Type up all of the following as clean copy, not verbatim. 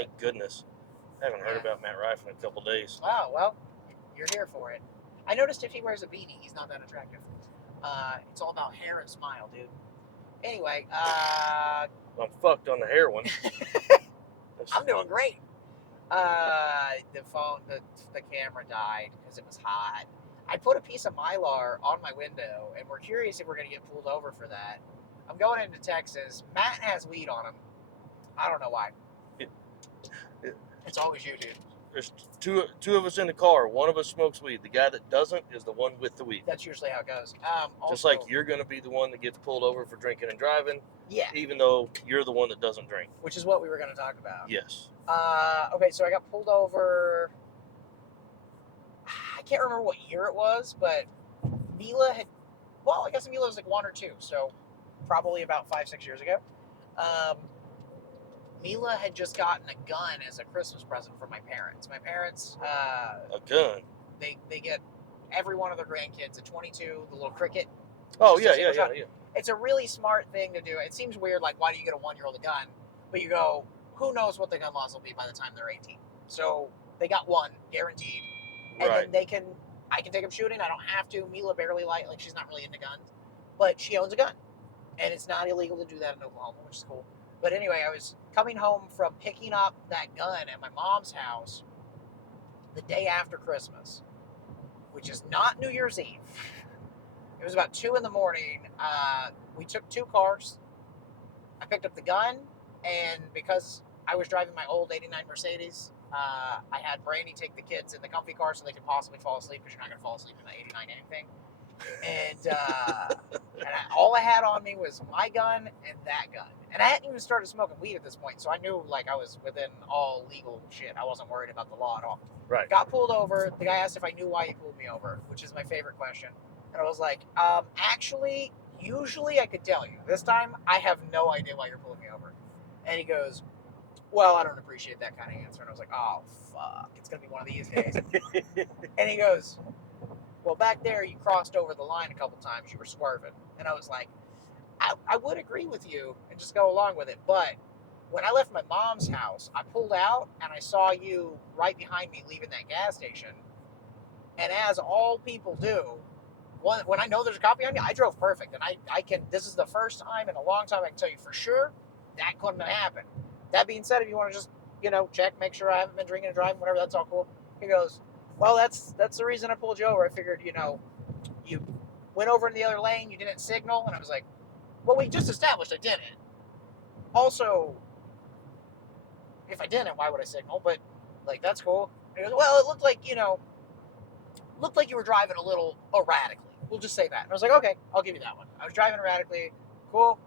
Thank goodness. I haven't heard about Matt Rife in a couple days. Oh, well, you're here for it. I noticed if he wears a beanie, he's not that attractive. It's all about hair and smile, dude. Anyway, I'm fucked on the heroin. I'm doing great. The camera died because it was hot. I put a piece of Mylar on my window, and we're curious if we're going to get pulled over for that. I'm going into Texas. Matt has weed on him. I don't know why. It's always you, dude. There's two of us in the car. One of us smokes weed. The guy that doesn't is the one with the weed. That's usually how it goes. Also, just like you're going to be the one that gets pulled over for drinking and driving. Yeah. Even though you're the one that doesn't drink. Which is what we were going to talk about. Yes. Okay, so I got pulled over. I can't remember what year it was, but Mila had. Well, I guess Mila was like 1 or 2, so probably about 5-6 years ago. Mila had just gotten a gun as a Christmas present from my parents. My parents, a gun. They get every one of their grandkids a .22, the little cricket. Oh yeah. It's a really smart thing to do. It seems weird, like why do you get a 1-year-old a gun? But you go, who knows what the gun laws will be by the time they're 18. So they got one guaranteed, and right. then I can take them shooting. I don't have to. Mila barely like she's not really into guns, but she owns a gun, and it's not illegal to do that in Oklahoma, which is cool. But anyway, I was coming home from picking up that gun at my mom's house the day after Christmas, which is not New Year's Eve. It was about 2 in the morning. We took 2 cars. I picked up the gun, and because I was driving my old '89 Mercedes, I had Brandy take the kids in the comfy car so they could possibly fall asleep, because you're not going to fall asleep in the '89 anything. And all I had on me was my gun and that gun. And I hadn't even started smoking weed at this point, so I knew I was within all legal shit. I wasn't worried about the law at all. Right. Got pulled over. The guy asked if I knew why he pulled me over, which is my favorite question. And I was like, actually, usually I could tell you. This time, I have no idea why you're pulling me over. And he goes, well, I don't appreciate that kind of answer. And I was like, oh, fuck. It's going to be one of these days. And he goes, well, back there, you crossed over the line a couple times. You were swerving. And I was like, I would agree with you and just go along with it. But when I left my mom's house, I pulled out and I saw you right behind me leaving that gas station. And as all people do, when I know there's a cop behind me, I drove perfect. And I can, this is the first time in a long time I can tell you for sure that couldn't have happened. That being said, if you want to just, check, make sure I haven't been drinking and driving, whatever, that's all cool. He goes, well, that's the reason I pulled you over. I figured, you went over in the other lane, you didn't signal. And I was like, well, we just established I didn't. Also, if I didn't, why would I signal? But, that's cool. And he goes, well, it looked like you were driving a little erratically. We'll just say that. And I was like, okay, I'll give you that one. I was driving erratically. Cool.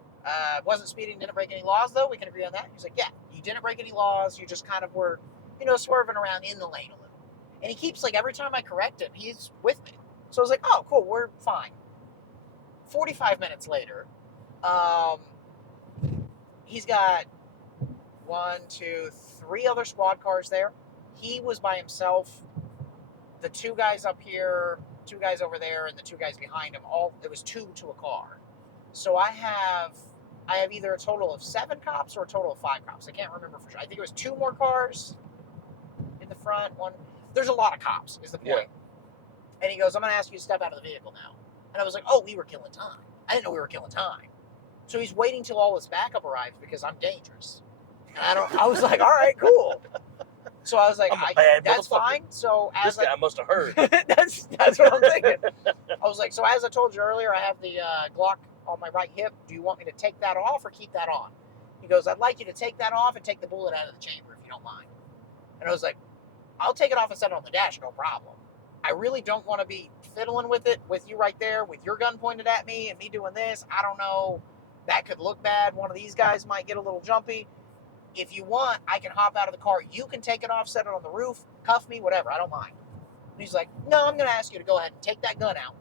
Wasn't speeding, didn't break any laws, though. We can agree on that. He's like, yeah, you didn't break any laws. You just kind of were, swerving around in the lane a little. And he keeps, every time I correct him, he's with me. So I was like, oh, cool, we're fine. 45 minutes later, he's got 1, 2, 3 other squad cars there. He was by himself. The 2 guys up here, 2 guys over there, and the 2 guys behind him, there was 2 to a car. So I have either a total of 7 cops or a total of 5 cops. I can't remember for sure. I think it was 2 more cars in the front, 1. There's a lot of cops, is the point. Yeah. And he goes, I'm going to ask you to step out of the vehicle now. And I was like, oh, we were killing time. I didn't know we were killing time. So he's waiting till all his backup arrives because I'm dangerous. And I was like, all right, cool. So I was like, that's fine. So this guy must have heard. that's what I'm thinking. I was like, so as I told you earlier, I have the Glock on my right hip. Do you want me to take that off or keep that on? He goes, I'd like you to take that off and take the bullet out of the chamber if you don't mind. And I was like, I'll take it off and set it on the dash, no problem. I really don't want to be fiddling with it with you right there, with your gun pointed at me and me doing this. I don't know. That could look bad. One of these guys might get a little jumpy. If you want, I can hop out of the car. You can take it off, set it on the roof, cuff me, whatever. I don't mind. And he's like, no, I'm going to ask you to go ahead and take that gun out.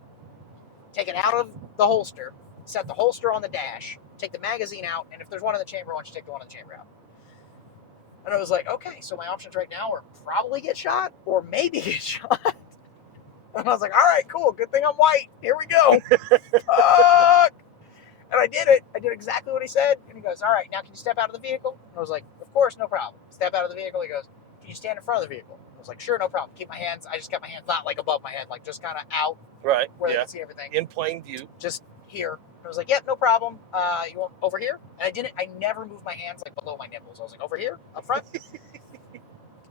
Take it out of the holster. Set the holster on the dash. Take the magazine out. And if there's one in the chamber, why don't you take the one in the chamber out? And I was like, okay, so my options right now are probably get shot or maybe get shot. And I was like, all right, cool. Good thing I'm white. Here we go. Fuck. And I did it. I did exactly what he said. And he goes, all right, now can you step out of the vehicle? And I was like, of course, no problem. Step out of the vehicle. He goes, can you stand in front of the vehicle? I was like, sure, no problem. Keep my hands. I just got my hands not like above my head, like just kind of out Right. where they Yeah. can see everything. In plain view. Just here. I was like, yep, no problem. You want over here? And I never moved my hands like below my nipples. I was like, over here, up front.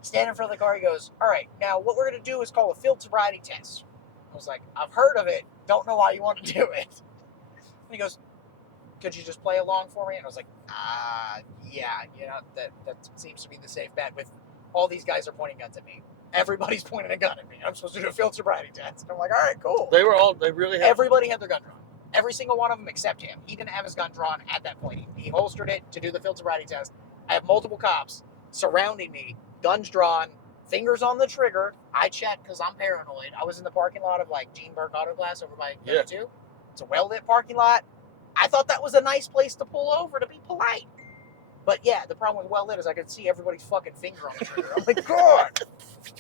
Stand in front of the car. He goes, all right, now what we're going to do is called a field sobriety test. I was like, I've heard of it. Don't know why you want to do it. And he goes, could you just play along for me? And I was like, yeah, that seems to be the safe bet. With all these guys are pointing guns at me. Everybody's pointing a gun at me. I'm supposed to do a field sobriety test. I'm like, all right, cool. They really had. Everybody had their gun drawn. Every single one of them except him. He didn't have his gun drawn at that point. He holstered it to do the field sobriety test. I have multiple cops surrounding me, guns drawn, fingers on the trigger. I checked because I'm paranoid. I was in the parking lot of like Gene Burke Auto Glass over by 32. Yeah. It's a well-lit parking lot. I thought that was a nice place to pull over to be polite. But yeah, the problem with well-lit is I could see everybody's fucking finger on the trigger. I'm like, God!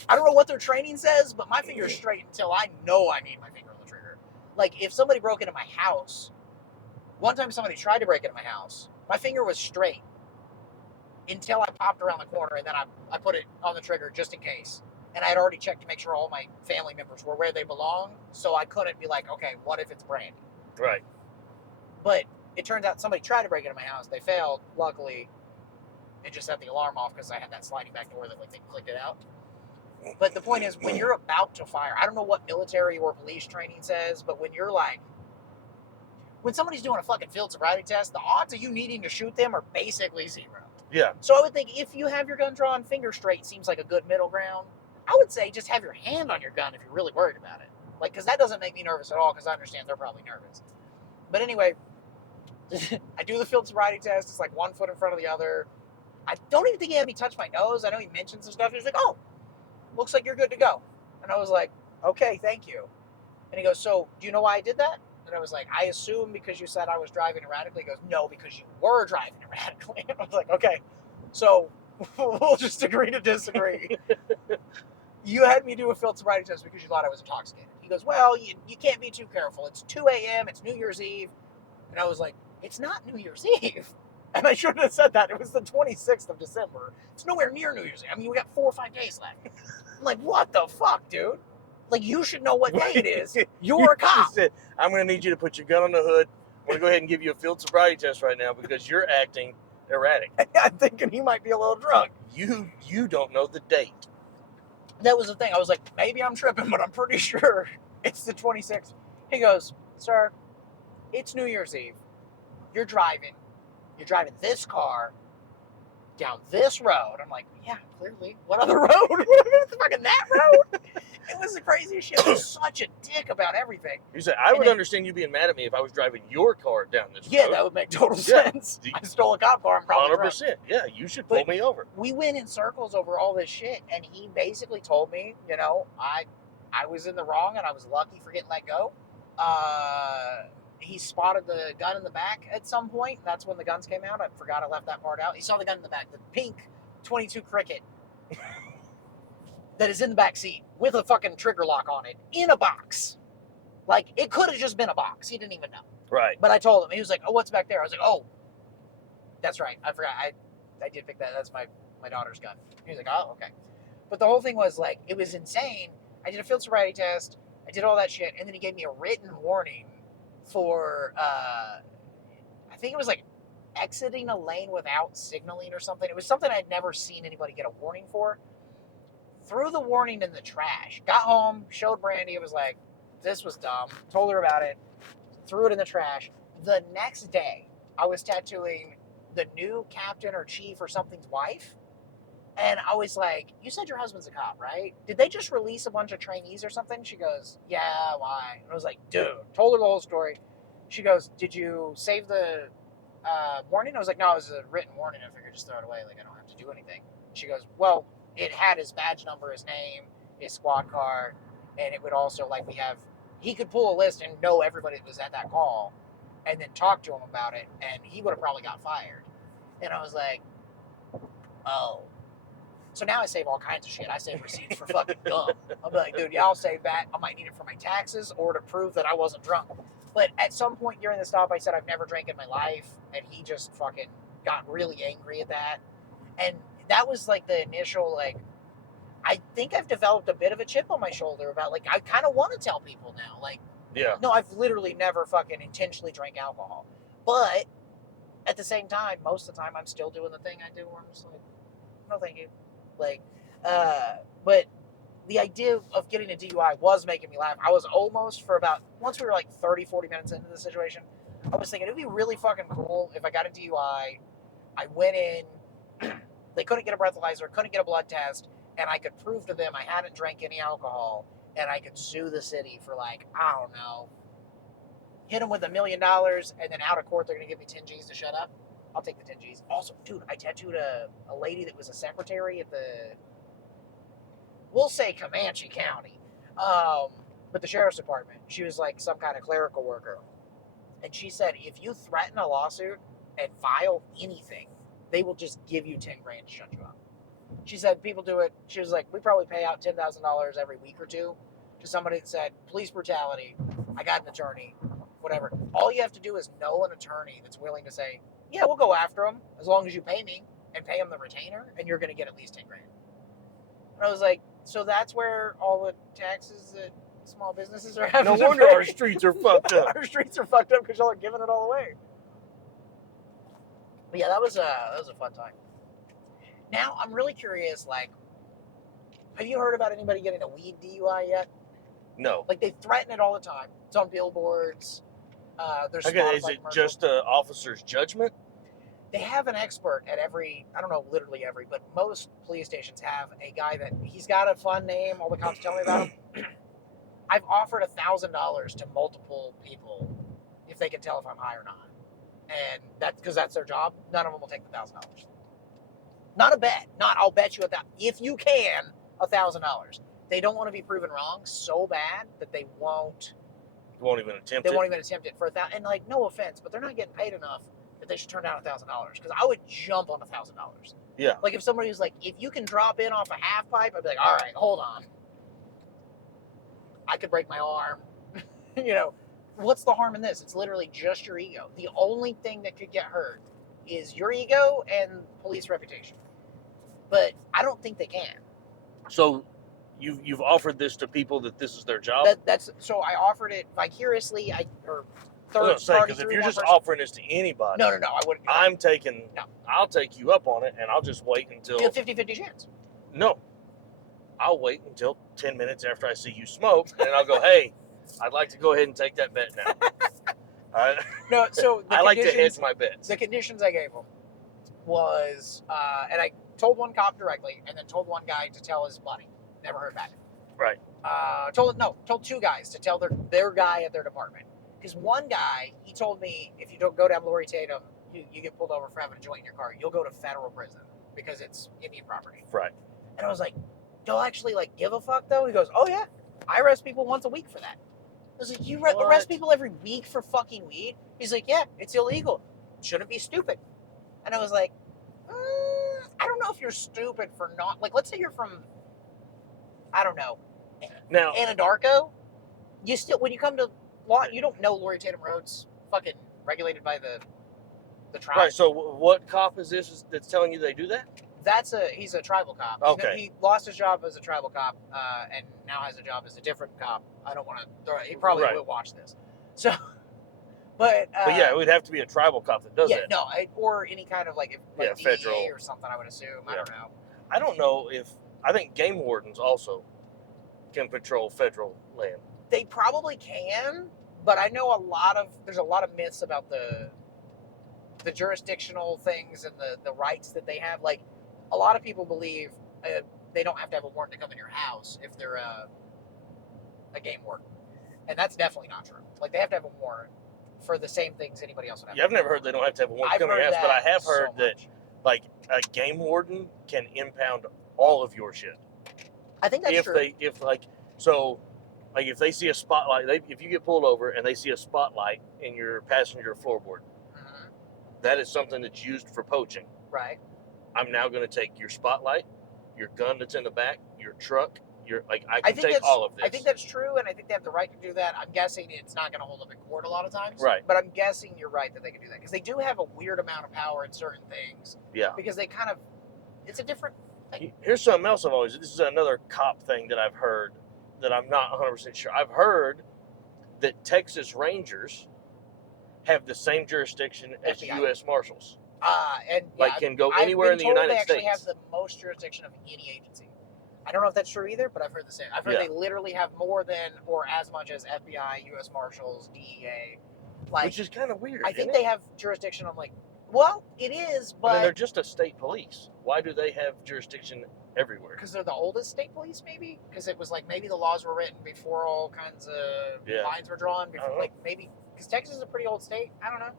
I don't know what their training says, but my finger's straight until I know I need my finger on the trigger. Like, if somebody broke into my house, one time somebody tried to break into my house, my finger was straight until I popped around the corner, and then I put it on the trigger just in case. And I had already checked to make sure all my family members were where they belong, so I couldn't be like, okay, what if it's Brandy? Right. But it turns out somebody tried to break into my house. They failed. Luckily, it just set the alarm off because I had that sliding back door that like they clicked it out. But the point is, when you're about to fire, I don't know what military or police training says, but when somebody's doing a fucking field sobriety test, the odds of you needing to shoot them are basically zero. Yeah. So I would think if you have your gun drawn, finger straight seems like a good middle ground. I would say just have your hand on your gun if you're really worried about it. Like, because that doesn't make me nervous at all, because I understand they're probably nervous. But anyway, I do the field sobriety test. It's like 1 foot in front of the other. I don't even think he had me touch my nose. I know he mentioned some stuff. He was like, oh, looks like you're good to go. And I was like, okay, thank you. And he goes, so do you know why I did that? And I was like, I assume because you said I was driving erratically. He goes, no, because you were driving erratically. And I was like, okay, so we'll just agree to disagree. You had me do a field sobriety test because you thought I was intoxicated. He goes, well, you can't be too careful. It's 2 a.m., it's New Year's Eve. And I was like, it's not New Year's Eve. And I shouldn't have said that. It was the 26th of December. It's nowhere near New Year's Eve. I mean, we got 4 or 5 days left. I'm like, what the fuck, dude? Like, you should know what day it is. You're a cop. Said, I'm going to need you to put your gun on the hood. I'm going to go ahead and give you a field sobriety test right now because you're acting erratic. I'm thinking he might be a little drunk. You don't know the date. That was the thing. I was like, maybe I'm tripping, but I'm pretty sure it's the 26th. He goes, sir, it's New Year's Eve. You're driving this car down this road. I'm like, yeah, clearly. What other road? Fucking that road? It was the craziest shit. He was such a dick about everything. You said, I would understand you being mad at me if I was driving your car down this road. Yeah, that would make total sense. I stole a cop car. I'm probably 100%. Drunk. Yeah, you should pull me over. We went in circles over all this shit, and he basically told me, I was in the wrong, and I was lucky for getting let go. He spotted the gun in the back at some point. That's when the guns came out. I forgot I left that part out. He saw the gun in the back, the pink 22 Cricket that is in the back seat with a fucking trigger lock on it in a box. Like, it could have just been a box. He didn't even know. Right. But I told him. He was like, oh, what's back there? I was like, oh, that's right. I forgot. I did pick that. That's my daughter's gun. He was like, oh, okay. But the whole thing was, like, it was insane. I did a field sobriety test. I did all that shit. And then he gave me a written warning for, I think it was like exiting a lane without signaling or something. It was something I'd never seen anybody get a warning for. Threw the warning in the trash. Got home, showed Brandy. It was like, this was dumb. Told her about it. Threw it in the trash. The next day, I was tattooing the new captain or chief or something's wife. And I was like, you said your husband's a cop, right? Did they just release a bunch of trainees or something? She goes, yeah, why? And I was like, dude. Told her the whole story. She goes, did you save the warning? I was like, no, it was a written warning. I figured just throw it away. Like, I don't have to do anything. She goes, well, it had his badge number, his name, his squad car, and it would also, like, he could pull a list and know everybody that was at that call and then talk to him about it, and he would have probably got fired. And I was like, oh. So now I save all kinds of shit. I save receipts for fucking gum. I'll be like, dude, yeah, I'll save that. I might need it for my taxes or to prove that I wasn't drunk. But at some point during the stop, I said I've never drank in my life, and he just fucking got really angry at that. And that was like the initial, like, I think I've developed a bit of a chip on my shoulder about, like, I kind of want to tell people now. Like, Yeah. no, I've literally never fucking intentionally drank alcohol. But at the same time, most of the time, I'm still doing the thing I do where I'm just like, no, thank you. Like, but the idea of getting a DUI was making me laugh. I was almost, for about, once we were like 30, 40 minutes into the situation, I was thinking it'd be really fucking cool if I got a DUI. I went in, they couldn't get a breathalyzer, couldn't get a blood test, and I could prove to them I hadn't drank any alcohol, and I could sue the city for, like, I don't know, hit them with $1 million, and then out of court they're gonna give me 10 G's to shut up. I'll take the 10 G's. Also, dude, I tattooed a lady that was a secretary at the, we'll say Comanche County, but the sheriff's department. She was like some kind of clerical worker, and she said if you threaten a lawsuit and file anything, they will just give you 10 grand to shut you up. She said people do it. She was like, we probably pay out $10,000 every week or two to somebody that said police brutality. I got an attorney, whatever. All you have to do is know an attorney that's willing to say, yeah, we'll go after them as long as you pay me and pay them the retainer, and you're going to get at least 10 grand. And I was like, so that's where all the taxes that small businesses are having. No wonder our streets are fucked up. Our streets are fucked up because y'all are giving it all away. But yeah, that was a fun time. Now I'm really curious. Like, have you heard about anybody getting a weed DUI yet? No. Like, they threaten it all the time. It's on billboards. There's Okay, is it commercials. just an officer's judgment? They have an expert at every, I don't know, literally every, but most police stations have a guy that, he's got a fun name. All the cops tell me about him. I've offered $1,000 to multiple people if they can tell if I'm high or not. And that's because that's their job. None of them will take the $1,000. Not a bet. Not, I'll bet you if you can, $1,000. They don't want to be proven wrong so bad that they won't even attempt it. They won't even attempt it for $1,000. And, like, no offense, but they're not getting paid enough that they should turn down $1,000. Because I would jump on $1,000. Yeah. Like, if somebody was like, if you can drop in off a half pipe, I'd be like, all right, hold on. I could break my arm. You know, what's the harm in this? It's literally just your ego. The only thing that could get hurt is your ego and police reputation. But I don't think they can. So you've offered this to people that this is their job? So I offered it vicariously, or third say, party. because if you're just offering this to anybody, no, I wouldn't. I'll take you up on it, and I'll just wait until you have 50-50 chance. No, I'll wait until 10 minutes after I see you smoke, and I'll go, hey, I'd like to go ahead and take that bet now. All right? No, so I like to hedge my bets. The conditions I gave him was, and I told one cop directly, and then told one guy to tell his buddy. Never heard back. Right. Told two guys to tell their guy at their department. Because one guy, he told me, if you don't go down Lori Tatum, you get pulled over for having a joint in your car, you'll go to federal prison because it's Indian property. Right. And I was like, y'all actually, like, give a fuck, though? He goes, oh, yeah. I arrest people once a week for that. I was like, you arrest people every week for fucking weed? He's like, yeah, it's illegal. Shouldn't be stupid. And I was like, I don't know if you're stupid for not, like, let's say you're from, I don't know, now Anadarko. You still, when you come to law, you don't know Lori Tatum Road's fucking regulated by the tribe. Right. So what cop is this that's telling you they do that? He's a tribal cop. Okay. He lost his job as a tribal cop, and now has a job as a different cop. I don't want to throw it. He probably will watch this. So, but yeah, it would have to be a tribal cop that does that. No, or any kind of like DEA federal or something. I would assume. Yeah. I don't know. I don't know if I think game wardens also can patrol federal land. They probably can, but I know there's a lot of myths about the jurisdictional things and the rights that they have. Like, a lot of people believe they don't have to have a warrant to come in your house if they're a game warden, and that's definitely not true. Like, they have to have a warrant for the same things anybody else would have. Yeah, I've never heard they don't have to have a warrant to come in your house, but I have heard that like a game warden can impound all of your shit. I think that's true. If they see a spotlight, if you get pulled over and they see a spotlight in your passenger floorboard, that is something that's used for poaching. Right. I'm now going to take your spotlight, your gun that's in the back, your truck, I can take all of this. I think that's true, and I think they have the right to do that. I'm guessing it's not going to hold up in court a lot of times. Right. But I'm guessing you're right that they can do that, because they do have a weird amount of power in certain things. Yeah. Because they kind of, It's a different thing. Here's something else I've always. This is another cop thing that I've heard that I'm not 100% sure. I've heard that Texas Rangers have the same jurisdiction as FBI. U.S. Marshals. And Like, can go anywhere in the United they actually States. have the most jurisdiction of any agency. I don't know if that's true either, but I've heard the same. I've heard Yeah. they literally have more than or as much as FBI, U.S. Marshals, DEA. Like, Which is kind of weird. I think isn't they it? have jurisdiction on well, it is, but I mean, they're just a state police. Why do they have jurisdiction everywhere? because they're the oldest state police, maybe. Because it was like maybe the laws were written before all kinds of lines were drawn. Before, like maybe because Texas is a pretty old state. I don't know,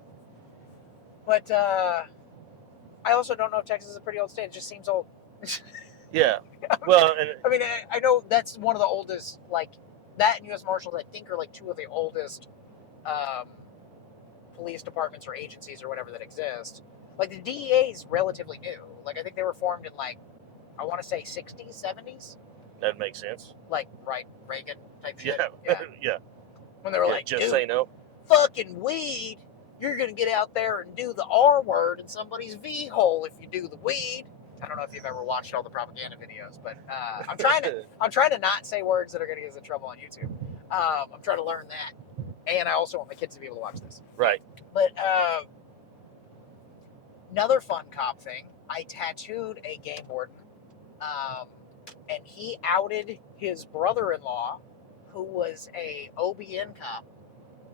but I also don't know if Texas is a pretty old state. It just seems old. Yeah. Well, and I mean, I know that's one of the oldest. Like that and U.S. Marshals, I think, are like two of the oldest police departments or agencies or whatever that exist. Like the DEA is relatively new. Like I think they were formed in I want to say 60s, 70s. that makes sense. Like Reagan type shit. Yeah. Yeah. When they were just dude, say no. fucking weed. You're gonna get out there and do the R word in somebody's V hole if you do the weed. I don't know if you've ever watched all the propaganda videos, but I'm trying to not say words that are gonna get us in trouble on YouTube. I'm trying to learn that, and I also want my kids to be able to watch this. Right. But another fun cop thing, I tattooed a game warden, and he outed his brother-in-law, who was a OBN cop,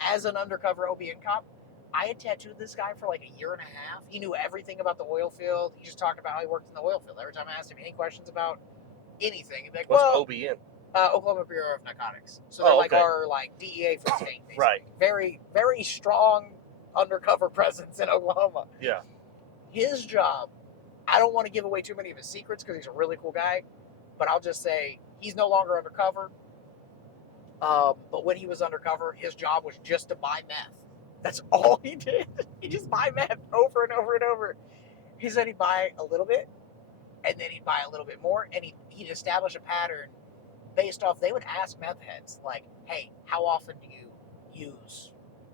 as an undercover OBN cop. I had tattooed this guy for like a year and a half. He knew everything about the oil field. He just talked about how he worked in the oil field. Every time I asked him any questions about anything, he'd be like, What's well, OBN? Oklahoma Bureau of Narcotics. So they're like our DEA for the state, basically. Right. Very, very strong undercover presence in Oklahoma. Yeah. His job, I don't want to give away too many of his secrets because he's a really cool guy, but I'll just say he's no longer undercover. But when he was undercover, his job was just to buy meth. That's all he did. He just buy meth over and over and over. He said he'd buy a little bit, and then he'd buy a little bit more, and he'd establish a pattern based off. They would ask meth heads, like, hey, how often do you use?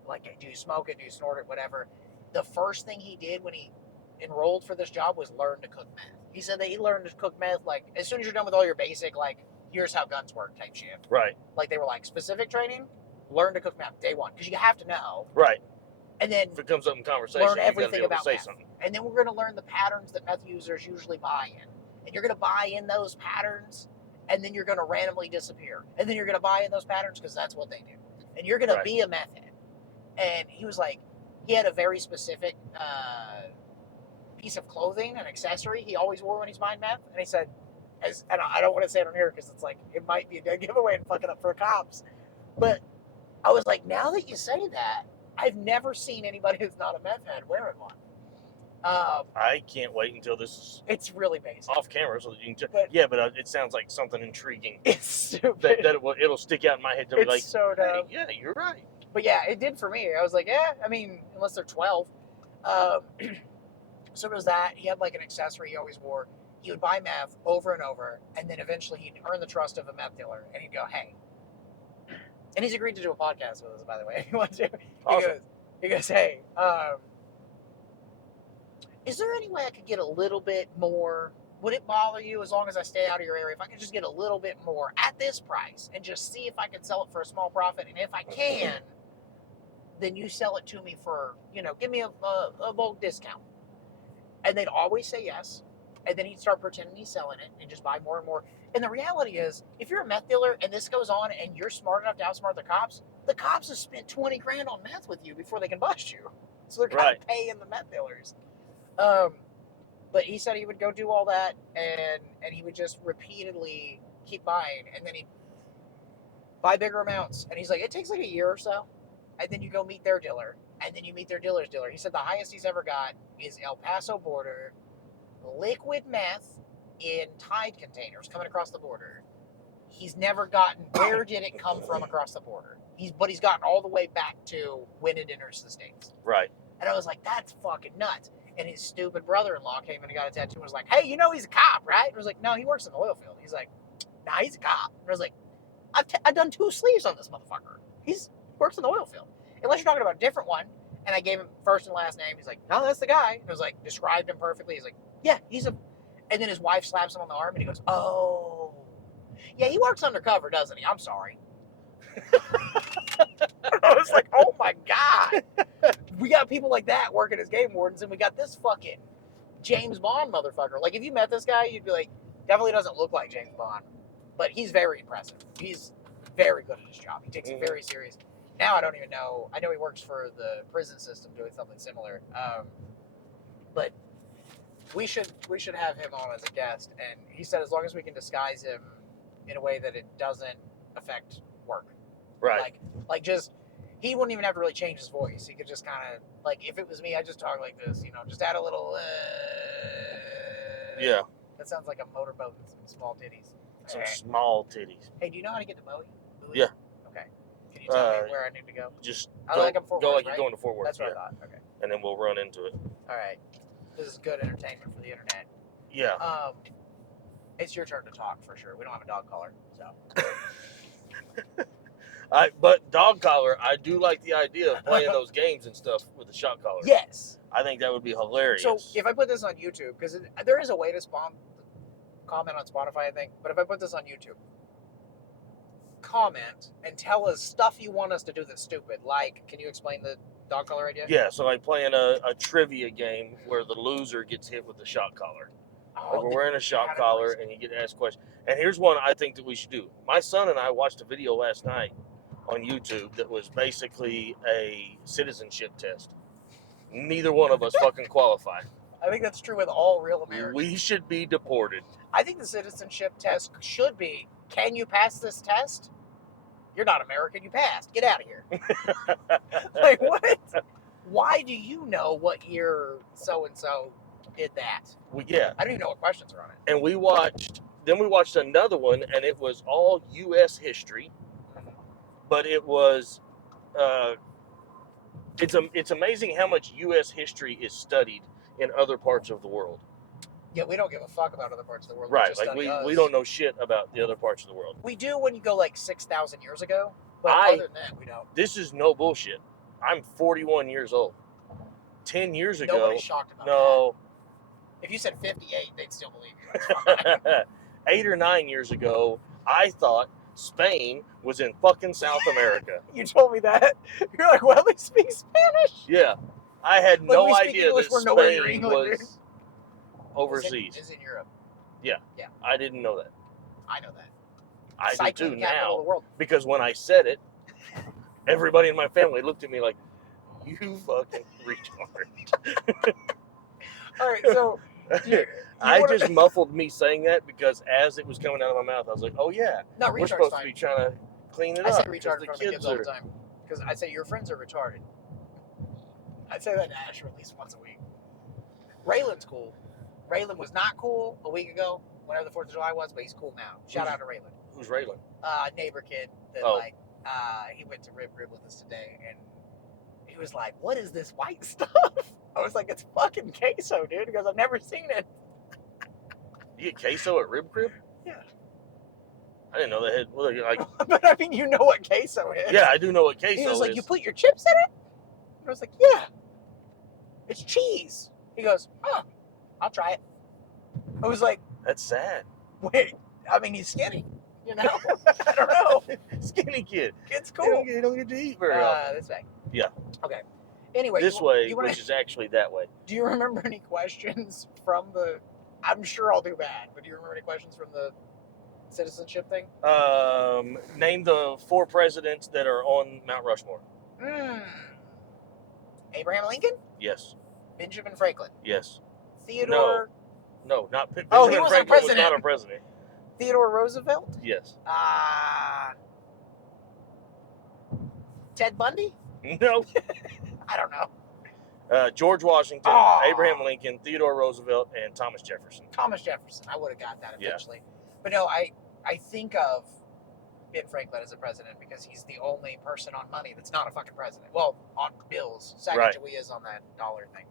Like, do you smoke it? Do you snort it? Whatever. The first thing he did when he enrolled for this job was learn to cook meth. He said that he learned to cook meth, like, as soon as you're done with all your basic, like, here's how guns work type shit. Right. Like, they were like, specific training, learn to cook meth day one, because you have to know. Right. And then if it comes up in conversation, learn everything you gotta be able about to say meth. something. And then we're going to learn the patterns that meth users usually buy in. And you're going to buy in those patterns, and then you're going to randomly disappear. And then you're going to buy in those patterns because that's what they do. And you're going to be a meth head. And he was like, he had a very specific piece of clothing, an accessory he always wore when he's buying meth. And he said, and I don't want to say it on here because it's like, it might be a dead giveaway and fucking up for cops. But I was like, now that you say that, I've never seen anybody who's not a meth head wearing one. I can't wait until this is It's really basic. off camera so that you can. But it sounds like something intriguing. It's stupid. That it'll stick out in my head to be It's like, so dumb. hey, yeah, you're right. But yeah, it did for me. I was like, yeah, I mean, unless they're 12. So it was that. He had like an accessory he always wore. He would buy meth over and over, and then eventually he'd earn the trust of a meth dealer, and he'd go, hey. And he's agreed to do a podcast with us, by the way, if you want to. Awesome. He goes, hey, is there any way I could get a little bit more? Would it bother you as long as I stay out of your area if I could just get a little bit more at this price and just see if I can sell it for a small profit? And if I can, then you sell it to me for, give me a bulk discount. And they'd always say yes. And then he'd start pretending he's selling it and just buy more and more. And the reality is, if you're a meth dealer and this goes on and you're smart enough to outsmart the cops have spent 20 grand on meth with you before they can bust you. So they're kind of paying the meth dealers. But he said he would go do all that and he would just repeatedly keep buying, and then he'd buy bigger amounts. And he's like, it takes like a year or so. And then you go meet their dealer, and then you meet their dealer's dealer. He said the highest he's ever got is El Paso border, liquid meth in Tide containers coming across the border. He's never gotten, where did it come from across the border? But he's gotten all the way back to when it enters the States. Right. And I was like, that's fucking nuts. And his stupid brother-in-law came in and got a tattoo and was like, hey, he's a cop, right? And I was like, no, he works in the oil field. He's like, nah, he's a cop. And I was like, I've done 2 sleeves on this motherfucker. He works in the oil field. Unless you're talking about a different one. And I gave him first and last name. He's like, no, that's the guy. And I was like, described him perfectly. He's like, yeah, And then his wife slaps him on the arm, and he goes, "Oh, yeah, he works undercover, doesn't he? I'm sorry." I was like, "Oh my god, we got people like that working as game wardens, and we got this fucking James Bond motherfucker." Like, if you met this guy, you'd be like, definitely doesn't look like James Bond, but he's very impressive. He's very good at his job. He takes it very serious. Now I don't even know. I know he works for the prison system doing something similar. But we should have him on as a guest. And he said as long as we can disguise him in a way that it doesn't affect work. Right. Like just he wouldn't even have to really change his voice. He could just kind of like if it was me, I'd just talk like this. Just add a little. Yeah. That sounds like a motorboat and some small titties. Some small titties. Hey, do you know how to get to Bowie? Yeah. Okay. Can you tell me where I need to go? Just go like you're going to Fort Worth. That's what I thought. Okay. And then we'll run into it. All right. This is good entertainment for the internet. Yeah. It's your turn to talk for sure. We don't have a dog collar, so. But dog collar, I do like the idea of playing those games and stuff with the shot collar. Yes. I think that would be hilarious. So if I put this on YouTube, because there is a way to comment on Spotify, I think, but if I put this on YouTube, comment and tell us stuff you want us to do that's stupid. Like, can you explain the dog collar idea? Yeah, so like playing a trivia game where the loser gets hit with the shot collar. Like we're wearing a shot collar and you get asked questions. And here's one I think that we should do. My son and I watched a video last night on YouTube that was basically a citizenship test. Neither one of us fucking qualified. I think that's true with all real Americans. We should be deported. I think the citizenship test should be, can you pass this test? You're not American, you passed. Get out of here. Like, what? Why do you know what year so-and-so did that? Yeah. I don't even know what questions are on it. And we watched another one, and it was all U.S. history, but it was, it's amazing how much U.S. history is studied in other parts of the world. Yeah, we don't give a fuck about other parts of the world. Right, like we don't know shit about the other parts of the world. We do when you go like 6,000 years ago, but other than that, we don't. This is no bullshit. I'm 41 years old. 10 years ago. Nobody's shocked about that. If you said 58, they'd still believe you. 8 or 9 years ago, I thought Spain was in fucking South America. You told me that. You're like, well, they speak Spanish. Yeah. I had no idea that Spain was overseas. Is in Europe. Yeah. Yeah. I didn't know that. I know that. I do too now. Because when I said it, everybody in my family looked at me like, you fucking retard. All right, so just muffled me saying that because as it was coming out of my mouth, I was like, "Oh yeah, no, we're supposed to be trying to clean it up." I say retarded in front of the kids all the time because I say your friends are retarded. I say that to Asher at least once a week. Raylan's cool. Raylan was not cool a week ago, whenever the 4th of July was, but he's cool now. Shout out to Raylan. Who's Raylan? Neighbor kid that he went to Rib with us today, and he was like, "What is this white stuff?" I was like, "It's fucking queso, dude," because I've never seen it. You get queso at Rib Crib? Yeah. I didn't know they had. Well, like, but I mean, you know what queso is. Yeah, I do know what queso is. He was like, "You put your chips in it?" And I was like, "Yeah, it's cheese." He goes, "Huh, I'll try it." I was like, "That's sad." Wait, I mean, he's skinny. You know, I don't know. Skinny kid. Kid's cool. You don't get to eat very often. This way. Yeah. Okay. Anyway, this way, which is actually that way. Do you remember any questions from the? I'm sure I'll do bad, but do you remember any questions from the citizenship thing? Name the 4 presidents that are on Mount Rushmore. Abraham Lincoln? Yes. Benjamin Franklin? Yes. Theodore? No, not Benjamin he wasn't Franklin. president. Was not a president. Theodore Roosevelt? Yes. Ted Bundy? No. I don't know. George Washington, Abraham Lincoln, Theodore Roosevelt, and Thomas Jefferson. Thomas Jefferson. I would have got that eventually. Yeah. But no, I think of Ben Franklin as a president because he's the only person on money that's not a fucking president. Well, on bills. Second to he is on that dollar thing.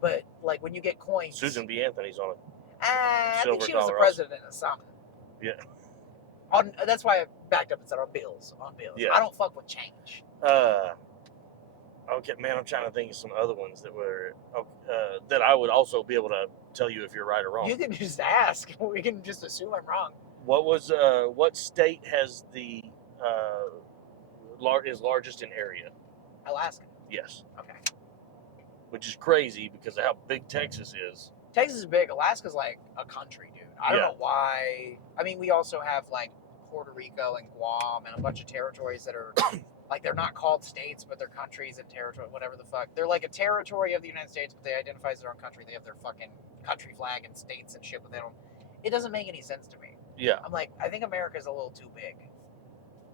But, like, when you get coins... Susan B. Anthony's on it. I think she was the president of something. Yeah. That's why I backed up and said on bills. On bills. Yeah. I don't fuck with change. Okay, man, I'm trying to think of some other ones that were that I would also be able to tell you if you're right or wrong. You can just ask. We can just assume I'm wrong. What state has the is largest in area? Alaska. Yes, Okay. which is crazy because of how big Texas is. Texas is big. Alaska's like a country, dude. I don't Yeah. know why. I mean, we also have like Puerto Rico and Guam and a bunch of territories that are like they're not called states, but they're countries and territory, whatever the fuck. They're like a territory of the United States, but they identify as their own country. They have their fucking country flag and states and shit within them. It doesn't make any sense to me. Yeah. I'm like, I think America's a little too big.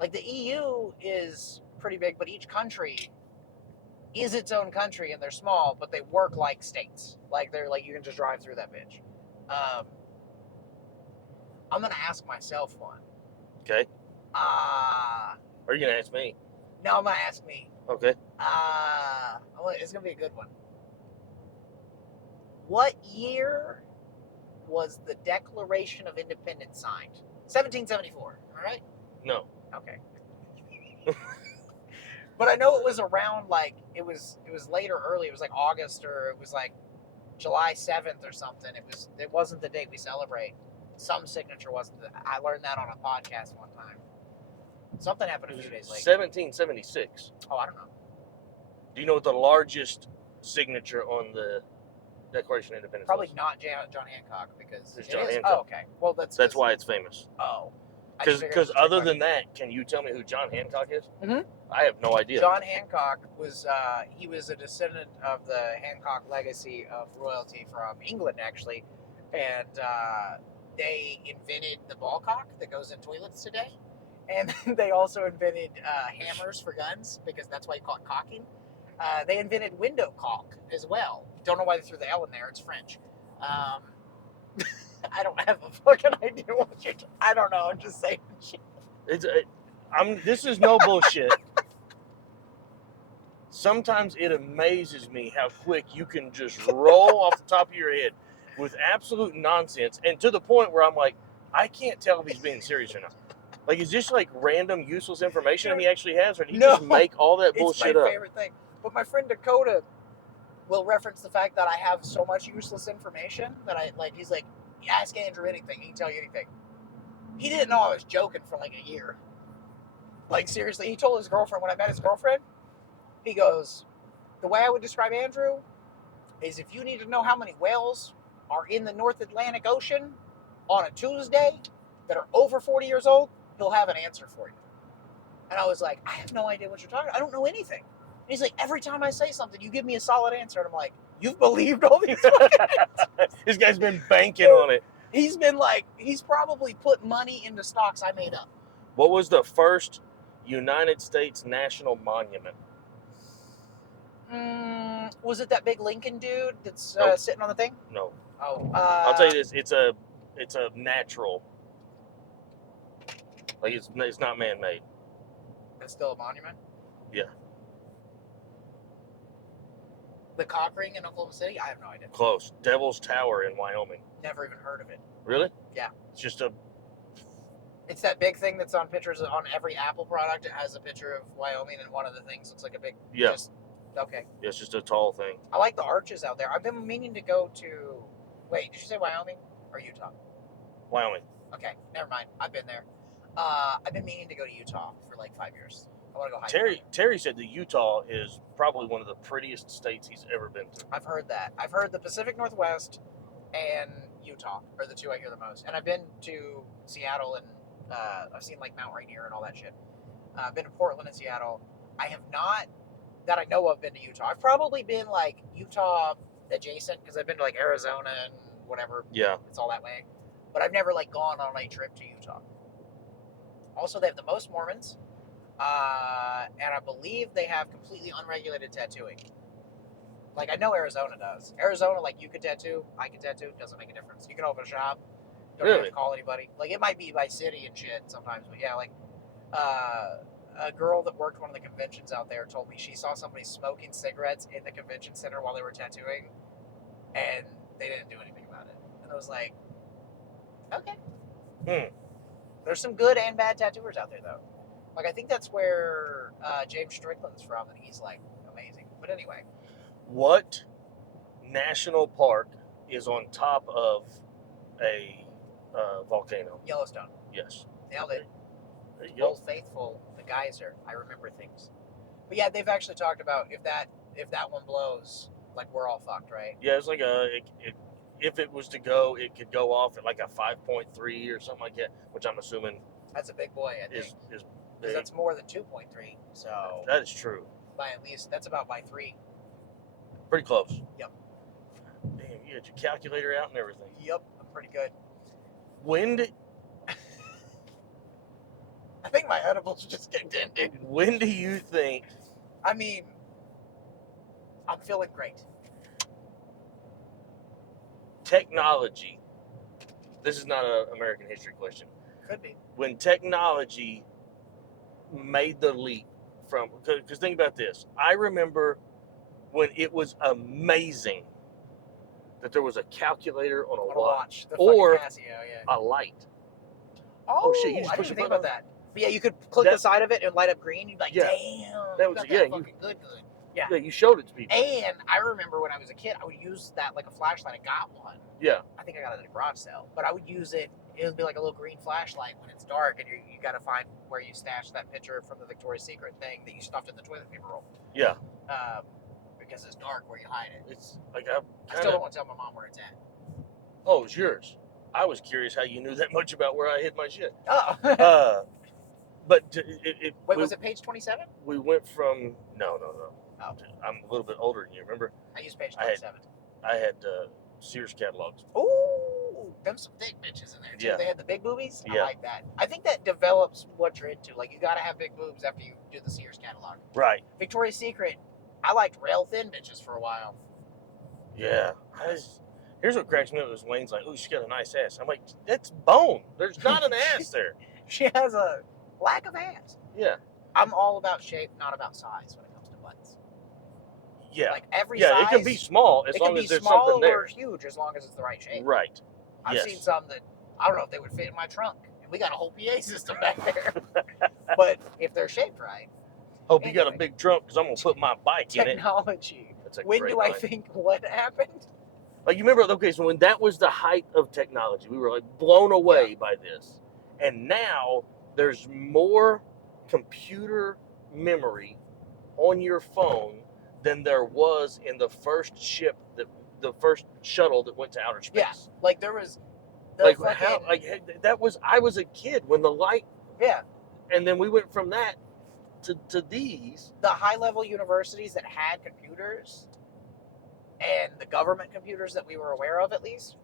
Like the EU is pretty big, but each country is its own country and they're small, but they work like states. Like they're like you can just drive through that bitch. I'm gonna ask myself one. Okay. Or are you gonna ask me? No, I'm gonna ask me. Okay. It's gonna be a good one. What year was the Declaration of Independence signed? 1774. All right. No. Okay. But I know it was around like it was later early. It was like August or it was like July 7th or something. It wasn't the date we celebrate. Some signature wasn't. I learned that on a podcast one time. Something happened a few days later. 1776. Oh, I don't know. Do you know what the largest signature on the Declaration of Independence Probably was? not John Hancock because It's it John is. Hancock. Oh, okay. Well, That's why it's famous. Oh. Because other than that, can you tell me who John Hancock is? Mm-hmm. I have no idea. John Hancock was he was a descendant of the Hancock legacy of royalty from England, actually, and they invented the ball cock that goes in toilets today, and they also invented hammers for guns because that's why you call it cocking. They invented window caulk as well. Don't know why they threw the L in there. It's French. I don't have a fucking idea what you're. I don't know. I'm just saying shit. This is no bullshit. Sometimes it amazes me how quick you can just roll off the top of your head with absolute nonsense, and to the point where I'm like, I can't tell if he's being serious or not. Like, is this like random useless information that he actually has, or did he just make all that bullshit up? It's my favorite thing. But my friend Dakota will reference the fact that I have so much useless information that I like. He's like, ask Andrew anything. He can tell you anything. He didn't know I was joking for like a year. Like, seriously, he told his girlfriend when I met his girlfriend, he goes, the way I would describe Andrew is if you need to know how many whales are in the North Atlantic Ocean on a Tuesday that are over 40 years old, he'll have an answer for you. And I was like, I have no idea what you're talking about. I don't know anything. And he's like, every time I say something, you give me a solid answer. And I'm like, you've believed all these fucking answers. This guy's been banking on it. He's been like, he's probably put money into stocks I made up. What was the first United States national monument? Was it that big Lincoln dude that's Nope. sitting on the thing? No. Oh. I'll tell you this. It's a natural. Like, it's not man-made. It's still a monument? Yeah. The cock ring in Oklahoma City? I have no idea. Close. Devil's Tower in Wyoming. Never even heard of it. Really? Yeah. It's just a... It's that big thing that's on pictures on every Apple product. It has a picture of Wyoming, and one of the things looks like a big... Yeah. Okay. Yeah, it's just a tall thing. I like the arches out there. I've been meaning to go to... Wait, did you say Wyoming or Utah? Wyoming. Okay, never mind. I've been there. I've been meaning to go to Utah for like 5 years. I want to go hiking. Terry said that Utah is probably one of the prettiest states he's ever been to. I've heard that. I've heard the Pacific Northwest and Utah are the two I hear the most. And I've been to Seattle and I've seen like Mount Rainier and all that shit. I've been to Portland and Seattle. I have not, that I know of, been to Utah. I've probably been like Utah adjacent because I've been to like Arizona and whatever. Yeah. It's all that way. But I've never like gone on a trip to Utah. Also, they have the most Mormons. And I believe they have completely unregulated tattooing. Like, I know Arizona does. Arizona, like, you could tattoo, I can tattoo, doesn't make a difference. You can open a shop, don't have to call anybody. Like, it might be by city and shit sometimes, but yeah, like, a girl that worked one of the conventions out there told me she saw somebody smoking cigarettes in the convention center while they were tattooing, and they didn't do anything about it. And I was like, okay. There's some good and bad tattooers out there, though. Like, I think that's where James Strickland's from, and he's, like, amazing. But anyway, What national park is on top of a volcano? Yellowstone. Yes. Nailed it. There you go. Old Faithful, the geyser. I remember things. But yeah, they've actually talked about if that one blows, like we're all fucked, right? Yeah, it's like if it was to go, it could go off at like a 5.3 or something like that, which I'm assuming That's a big boy, I think. is Because big. that's more than 2.3. So That is true. by at least that's about by 3. Pretty close. Yep. Damn, you had your calculator out and everything. Yep, I'm pretty good. When do, I think my edibles just kicked in, dude. when do you think I mean, I'm feeling great. technology? This is not an American history question. Could be. When technology made the leap from, because think about this. I remember when it was amazing that there was a calculator on a On a watch The or fucking Casio, yeah. a light. Oh, shit, you just I push didn't a think button about that. But yeah, you could click That- the side of it and light up green. You'd be like, Yeah. damn. That you was- got yeah, that you- fucking good. Yeah. Yeah, you showed it to people. And I remember when I was a kid, I would use that like a flashlight. I got one. Yeah. I think I got it at a garage sale. But I would use it. It would be like a little green flashlight when it's dark, and you got to find where you stashed that picture from the Victoria's Secret thing that you stuffed in the toilet paper roll. Yeah. Because it's dark where you hide it. It's like I I still don't want to tell my mom where it's at. Oh, it's yours. I was curious how you knew that much about where I hid my shit. Oh. But Wait, was it page 27? we went from no. Oh. I'm a little bit older than you. Remember, I used page I had- 27. I had Sears catalogs. Ooh, them some thick bitches in there too. Yeah. They had the big boobies. I Yeah. like that. I think that develops what you're into. Like you got to have big boobs after you do the Sears catalog. Right. Victoria's Secret. I liked rail thin bitches for a while. Yeah. Here's what cracks me up is Wayne's like, "Oh, she's got a nice ass." I'm like, "That's bone. There's not an ass there." She has a lack of ass. Yeah. I'm all about shape, not about size when it comes to butts. Yeah. Like every Yeah. size. It can be small as it long can be as there's small something there. or huge as long as it's the right shape. Right. I've Yes. seen some that I don't know if they would fit in my trunk. And we got a whole PA system back there. But if they're shaped right, Hope you got a Anyway. big trunk because I'm gonna put my bike in it. technology. That's a When great do I line. think what happened? Like you remember? Okay, so when that was the height of technology, we were like blown away by this, and now there's more computer memory on your phone than there was in the first first shuttle that went to outer space. Yeah, like there was the Like fucking, how? Like that was. I was a kid when the light, yeah, and then we went from that to these. the high level universities that had computers and the government computers that we were aware of at least,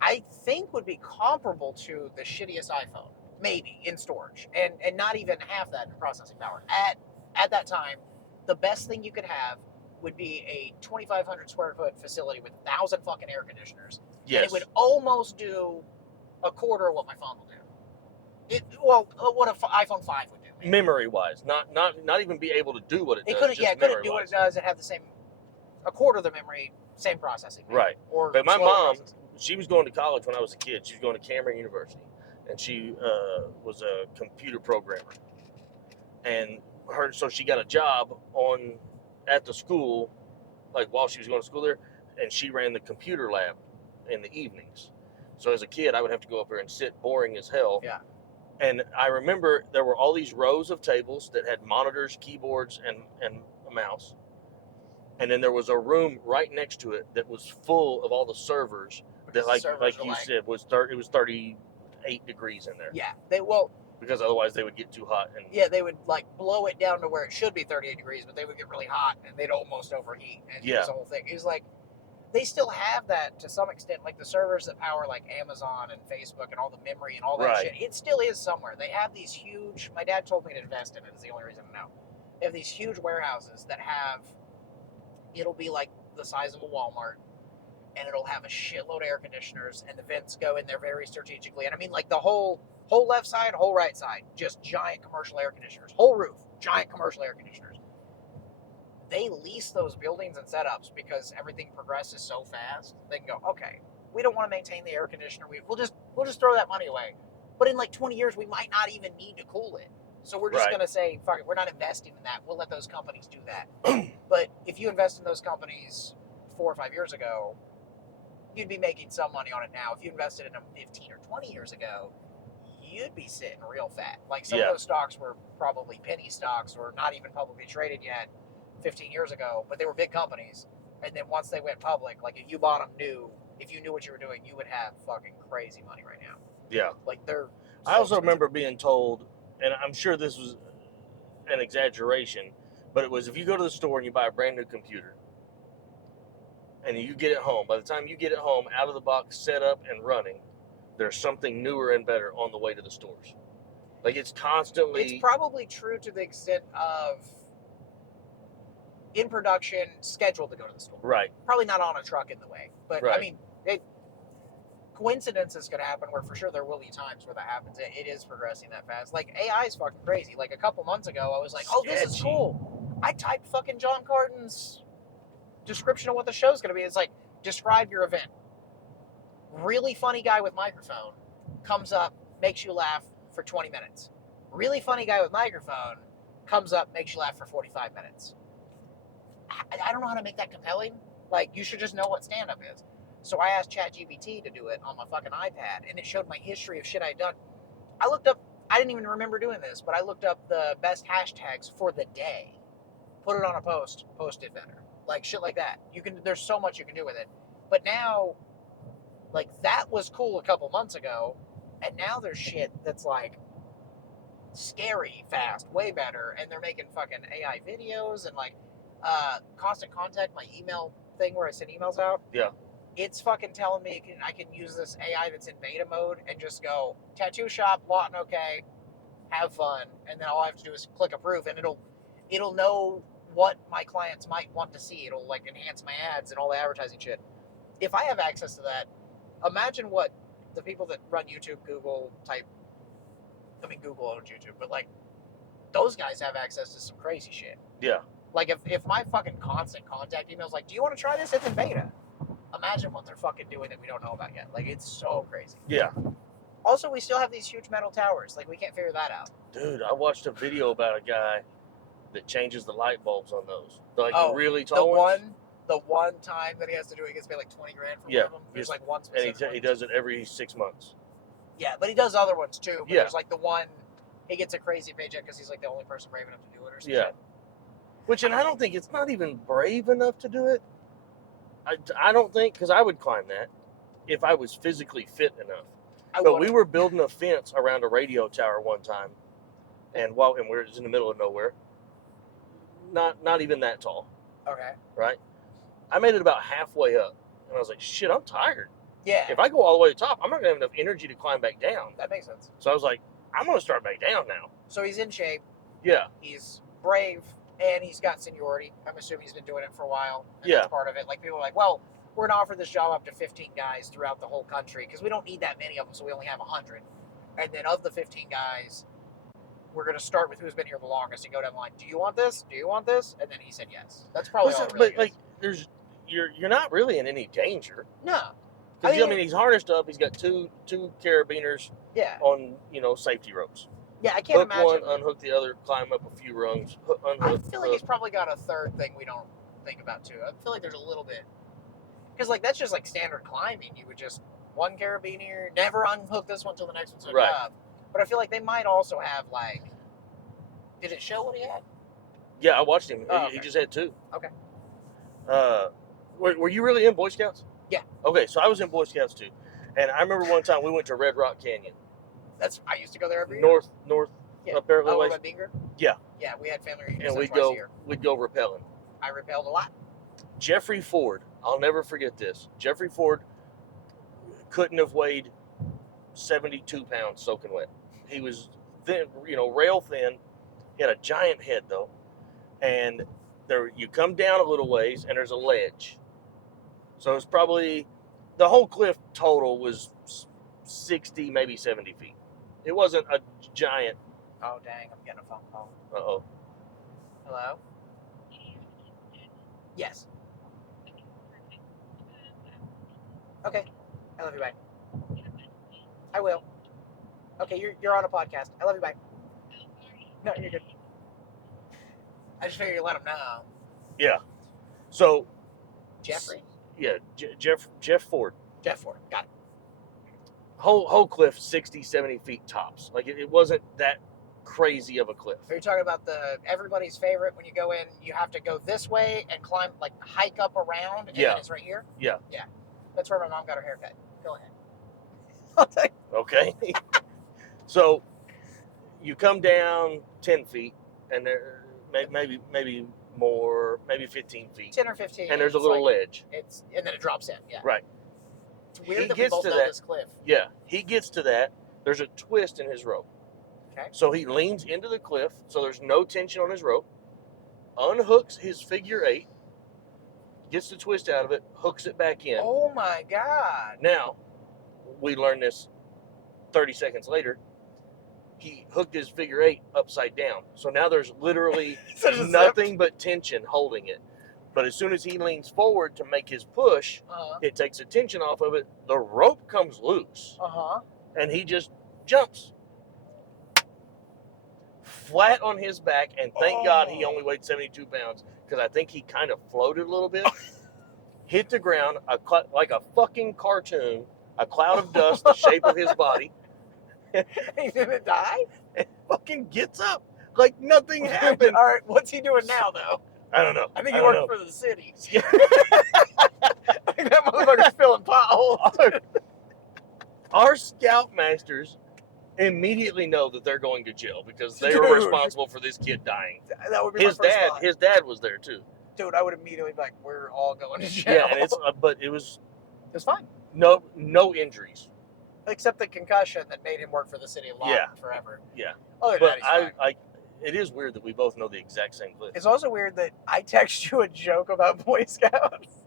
I think would be comparable to the shittiest iPhone, maybe in storage, and not even half that in processing power. At that time, the best thing you could have would be a 2,500 square foot facility with 1,000 fucking air conditioners. Yes. And it would almost do a quarter of what my phone will do. What an iPhone 5 would do. maybe. Memory wise, not even be able to do what it does. It couldn't. just Yeah, it couldn't do what it memory-wise. does and have the same, a quarter of the memory, same processing. maybe. Right. Or But my slower mom, processing. she was going to college when I was a kid. She was going to Cameron University, and she was a computer programmer. And so she got a job at the school, like while she was going to school there, and she ran the computer lab in the evenings. So as a kid, I would have to go up there and sit, boring as hell. Yeah. And I remember there were all these rows of tables that had monitors, keyboards, and a mouse. And then there was a room right next to it that was full of all the servers that, Because the like servers were you said, it was 38 degrees in there. Yeah, Because otherwise they would get too hot. And they would like blow it down to where it should be 38 degrees, but they would get really hot and they'd almost overheat. And it Yeah. was the whole thing. It was like, they still have that to some extent, like the servers that power like Amazon and Facebook and all the memory and all that Right. shit. It still is somewhere. They have these huge, my dad told me to invest in it, is the only reason I know. They have these huge warehouses that have, it'll be like the size of a Walmart, and it'll have a shitload of air conditioners, and the vents go in there very strategically. And I mean, like the whole left side, whole right side, just giant commercial air conditioners. Whole roof, giant commercial air conditioners. They lease those buildings and setups because everything progresses so fast. They can go, okay, we don't want to maintain the air conditioner. We'll just throw that money away. But in like 20 years, we might not even need to cool it. So we're just Right. going to say, fuck it, we're not investing in that. We'll let those companies do that. But if you invest in those companies 4 or 5 years ago, you'd be making some money on it now. If you invested in them 15 or 20 years ago, you'd be sitting real fat. Like some of those stocks were probably penny stocks or not even publicly traded yet 15 years ago, but they were big companies. And then once they went public, like if you bought them new, if you knew what you were doing, you would have fucking crazy money right now. Yeah. Like they're. I also remember being told, and I'm sure this was an exaggeration, but it was if you go to the store and you buy a brand new computer and you get it home, by the time you get it home out of the box, set up and running, there's something newer and better on the way to the stores. Like it's constantly. It's probably true to the extent of in production, scheduled to go to the store. Right. Probably not on a truck in the way, but Right. I mean, coincidences could happen where for sure there will be times where that happens. It is progressing that fast. Like AI is fucking crazy. Like a couple months ago, I was like, "Oh, this is cool." I typed fucking John Carton's description of what the show's going to be. It's like, describe your event. Really funny guy with microphone comes up, makes you laugh for 20 minutes. Really funny guy with microphone comes up, makes you laugh for 45 minutes. I don't know how to make that compelling. Like, you should just know what stand-up is. So I asked ChatGPT to do it on my fucking iPad, and it showed my history of shit I'd done. I looked up, I didn't even remember doing this, but I looked up the best hashtags for the day, put it on a post, posted better. Like, shit like that. There's so much you can do with it. But now, like, that was cool a couple months ago, and now there's shit that's, like, scary fast, way better, and they're making fucking AI videos, and, like, Constant Contact, my email thing where I send emails out. Yeah. It's fucking telling me I can use this AI that's in beta mode and just go, tattoo shop, Lawton, okay, have fun, and then all I have to do is click approve, and it'll know what my clients might want to see. It'll like enhance my ads and all the advertising shit. If I have access to that, imagine what the people that run YouTube, Google owns YouTube, but like those guys have access to some crazy shit. Yeah. Like if my fucking Constant Contact email's like, do you want to try this? It's in beta. Imagine what they're fucking doing that we don't know about yet. Like, it's so crazy. Yeah. Also, we still have these huge metal towers. Like, we can't figure that out. Dude, I watched a video about a guy that changes the light bulbs on those. Like the really tall ones. The one time that he has to do it, he gets paid like $20,000 for one of them. There's like one specific and he does it every 6 months. Yeah, but he does other ones too. But yeah. There's like the one, he gets a crazy paycheck because he's like the only person brave enough to do it or something. Yeah. Which, and I don't think it's not even brave enough to do it. I don't think, because I would climb that if I was physically fit enough. But we were building a fence around a radio tower one time, and we're just in the middle of nowhere. Not even that tall. Okay. Right? I made it about halfway up, and I was like, shit, I'm tired. Yeah. If I go all the way to the top, I'm not going to have enough energy to climb back down. That makes sense. So I was like, I'm going to start back down now. So he's in shape. Yeah. He's brave. And he's got seniority. I'm assuming he's been doing it for a while. And yeah. That's part of it. Like, people are like, well, we're going to offer this job up to 15 guys throughout the whole country because we don't need that many of them, so we only have 100. And then of the 15 guys, we're going to start with who's been here the longest and go down the line. Do you want this? Do you want this? And then he said yes. That's probably all it really But, like, you're not really in any danger. No. Because, I mean, he's harnessed up. He's got two carabiners on, safety ropes. Yeah, I can't imagine. Hook one, unhook the other, climb up a few rungs, unhook. I feel like he's probably got a third thing we don't think about, too. I feel like there's a little bit. Because, like, that's just, like, standard climbing. You would just, one carabiner, never unhook this one until the next one's hooked up. But I feel like they might also have, like, did it show what he had? Yeah, I watched him. Oh, okay. He just had two. Okay. Were you really in Boy Scouts? Yeah. Okay, so I was in Boy Scouts, too. And I remember one time we went to Red Rock Canyon. I used to go there every year. North, yeah. up there a little ways. Yeah. Yeah, we had family reunions. And we'd go rappelling. I rappelled a lot. Jeffrey Ford, I'll never forget this. Jeffrey Ford couldn't have weighed 72 pounds soaking wet. He was thin, rail thin. He had a giant head though. And you come down a little ways and there's a ledge. So it's probably, the whole cliff total was 60, maybe 70 feet. It wasn't a giant. Oh, dang, I'm getting a phone call. Uh-oh. Hello? Yes. Okay. I love you, bye. I will. Okay, you're on a podcast. I love you, bye. No, you're good. I just figured you let him know. Yeah. So Jeffrey? Yeah, Jeff Ford. Jeff Ford. Got it. Whole cliff 60, 70 feet tops. Like it wasn't that crazy of a cliff. Are you talking about everybody's favorite when you go in, you have to go this way and climb, like hike up around, and Yeah. then it's right here? Yeah. Yeah. That's where my mom got her haircut. Go ahead. I'll take Okay. So you come down 10 feet, and there maybe more, maybe 15 feet. 10 or 15. And there's a little ledge. And then it drops in. Yeah. Right. It's weird He that we gets both to know that. this cliff. Yeah. He gets to that. There's a twist in his rope. Okay. So he leans into the cliff, so there's no tension on his rope, unhooks his figure 8, gets the twist out of it, hooks it back in. Oh my God. Now, we learn this 30 seconds later. He hooked his figure 8 upside down. So now there's literally nothing but tension holding it. But as soon as he leans forward to make his push, it takes the tension off of it. The rope comes loose. And he just jumps flat on his back. And thank God he only weighed 72 pounds, because I think he kind of floated a little bit. Hit the ground like a fucking cartoon, a cloud of dust the shape of his body. He didn't die? And fucking gets up like nothing happened. All right, what's he doing now, though? I don't know. I think he worked for the city. Yeah. I think that motherfucker's filling potholes. Our scoutmasters immediately know that they're going to jail because they were responsible for this kid dying. That would be my first thought. His dad was there too. Dude, I would immediately be like, we're all going to jail. Yeah, and but it was fine. No injuries. Except the concussion that made him work for the city of Lawton forever. Yeah. Other than that, it is weird that we both know the exact same clip. It's also weird that I text you a joke about Boy Scouts.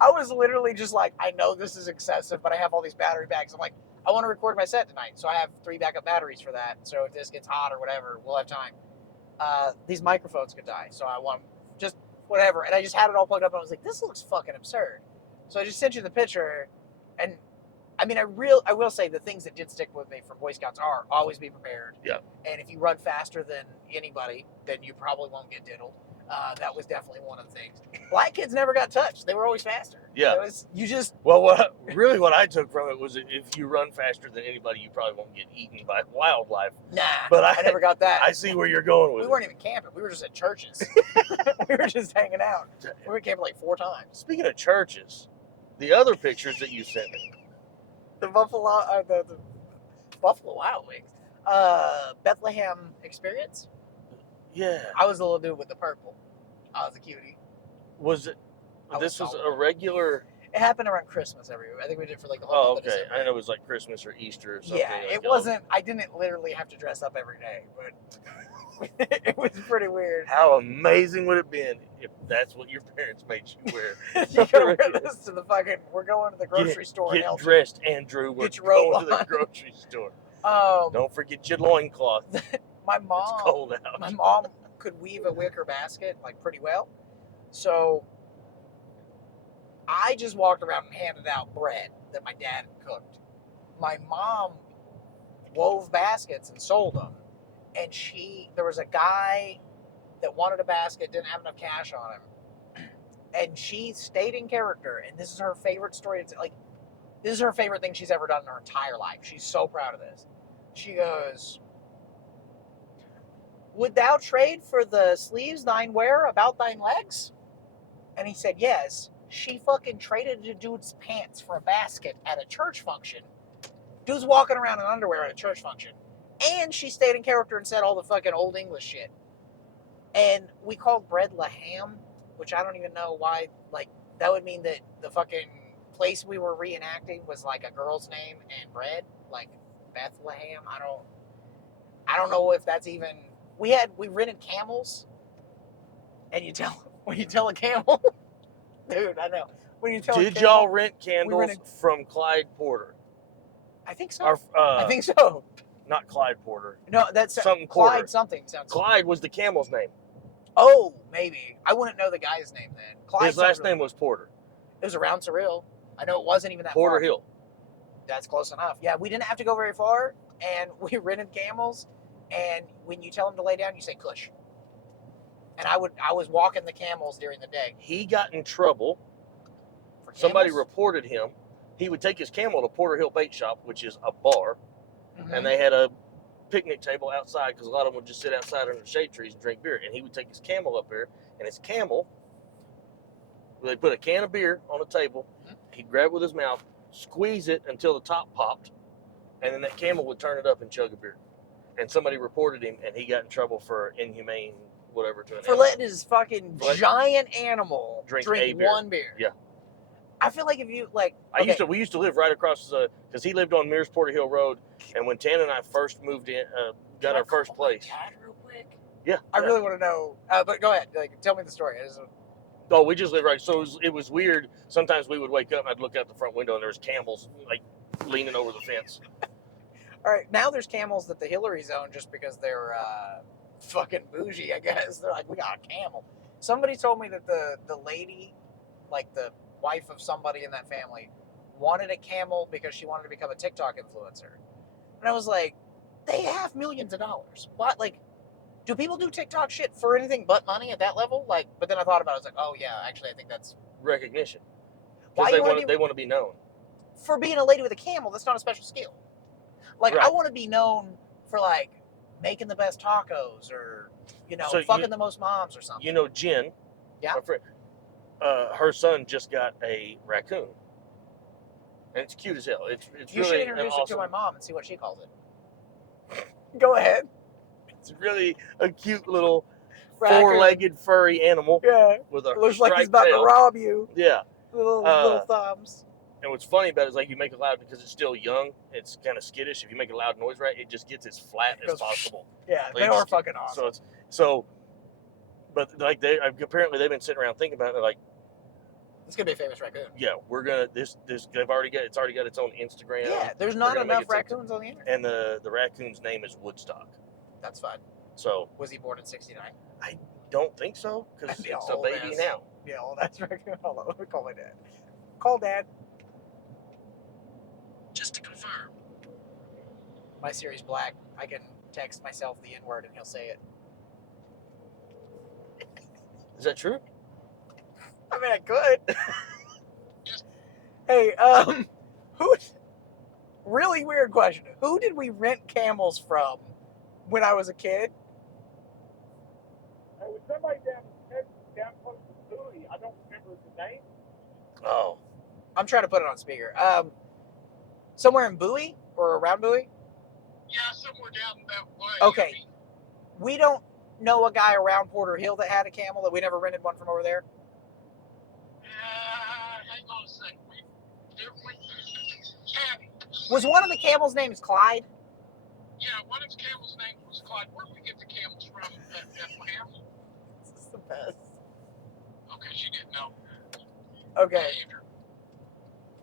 I was literally just like, I know this is excessive, but I have all these battery bags. I'm like, I want to record my set tonight, so I have 3 backup batteries for that. So if this gets hot or whatever, we'll have time. These microphones could die, so I want just whatever. And I just had it all plugged up, and I was like, this looks fucking absurd. So I just sent you the picture, and I mean, I will say the things that did stick with me from Boy Scouts are always be prepared. Yeah. And if you run faster than anybody, then you probably won't get diddled. That was definitely one of the things. Black kids never got touched. They were always faster. Yeah. Well, what I took from it was if you run faster than anybody, you probably won't get eaten by wildlife. Nah, but I never got that. I see where you're going with it. We weren't even camping. We were just at churches. We were just hanging out. We were camping like 4 times. Speaking of churches, the other pictures that you sent me. The Buffalo Wild Wings. Bethlehem experience? Yeah. I was the little dude with the purple. I was a cutie. Was it? This was a regular. It happened around Christmas every year. I think we did it for like the whole month of December. I know it was like Christmas or Easter or something. Yeah, it wasn't. I didn't literally have to dress up every day, but it was pretty weird. How amazing would it have been if that's what your parents made you wear? You gotta wear this to the fucking. We're going to the grocery store. Get dressed, Andrew. We're going to the grocery store. Don't forget your loincloth. My mom. It's cold out. My mom could weave a wicker basket like pretty well, so I just walked around and handed out bread that my dad had cooked. My mom wove baskets and sold them, and there was a guy that wanted a basket, didn't have enough cash on him, and she stayed in character. And this is her favorite story. It's like this is her favorite thing she's ever done in her entire life. She's so proud of this. She goes, "Would thou trade for the sleeves thine wear about thine legs?" And he said, yes. She fucking traded the dude's pants for a basket at a church function. Dude's walking around in underwear at a church function. And she stayed in character and said all the fucking old English shit. And we called bread Laham, which I don't even know why. Like, that would mean that the fucking place we were reenacting was like a girl's name and bread. Like, Bethlehem. I don't know if that's even... We rented camels. And when you tell a camel... Dude, I know. When you tell Did y'all rent candles from Clyde Porter? I think so. I think so. Not Clyde Porter. No, that's something Clyde Porter. Something sounds. Clyde was the camel's name. Oh, maybe. I wouldn't know the guy's name then. Clyde His last name was Porter. It was around Surreal. I know it wasn't even that Porter far. Hill. That's close enough. Yeah, we didn't have to go very far, and we rented camels, and when you tell them to lay down, you say "Kush." And I was walking the camels during the day. He got in trouble. For Somebody camels? reported him. He would take his camel to Porter Hill Bait Shop, which is a bar, Mhm. and they had a picnic table outside because a lot of them would just sit outside under the shade trees and drink beer. And he would take his camel up there, and his camel, they put a can of beer on the table. He'd grab it with his mouth, squeeze it until the top popped, and then that camel would turn it up and chug a beer. And somebody reported him, and he got in trouble for inhumane whatever to an for animal. letting his fucking Let- giant animal Drink drink a beer. one beer. Yeah. I feel like if you like, We used to live right across because he lived on Mears Porter Hill Road, and when Tan and I first moved in, got our first place. Dad, real quick. Yeah, I yeah. really want to know, but go ahead. Like, tell me the story. Oh, we just lived right. So it was weird. Sometimes we would wake up and I'd look out the front window and there was camels like leaning over the fence. All right, now there's camels at the Hillary zone just because they're fucking bougie, I guess. They're like, we got a camel. Somebody told me that the lady, like the wife of somebody in that family, wanted a camel because she wanted to become a TikTok influencer. And I was like, they have millions of dollars. What? Like, do people do TikTok shit for anything but money at that level? Like, but then I thought about it. I was like, oh yeah, actually, I think that's Recognition. Why Because you they want to be known. for being a lady with a camel. That's not a special skill. Like, I Right. want to be known for like making the best tacos or So fucking the most moms or something. You know, Jen, Yeah. my friend, her son just got a raccoon, and it's cute as hell. It's You should really introduce awesome. it to my mom and see what she calls it. Go ahead. It's really a cute little Raccoon. four-legged furry animal Yeah. with a It looks like he's striped about tail. to rob you. Yeah. Little thumbs. And what's funny about it is like you make it loud because it's still young. It's kind of skittish. If you make a loud noise right, it just gets as flat It as goes, possible. Yeah, Like, they are fucking awesome. But like apparently they've been sitting around thinking about it. They're like, It's gonna be a famous raccoon. yeah, we're gonna this. They've already got it's already got its own Instagram. Yeah, there's not gonna make enough it take- raccoons on the internet. And the raccoon's name is Woodstock. That's fine. So Was he born in '69? don't think so because That'd be it's a old baby ass. now. Yeah, well, that's raccoon. Hold on, let me call my dad. Call Dad. Just to confirm. My Siri's black. I can text myself the N-word and he'll say it. Is that true? I mean, I could. Hey, who? Really weird question. Who did we rent camels from when I was a kid? It was somebody down close to Bowie. I don't remember the name. Oh, I'm trying to put it on speaker. Somewhere in Bowie or around Bowie? Yeah, somewhere down that way. Okay. We don't know a guy around Porter Hill that had a camel, that we never rented one from over there. Hang on a second. Cabby. Was one of the camels' names Clyde? Yeah, one of the camels' name was Clyde. Where did we get the camels from at Bethlehem? This is the best. Okay, she didn't know. Okay. Either.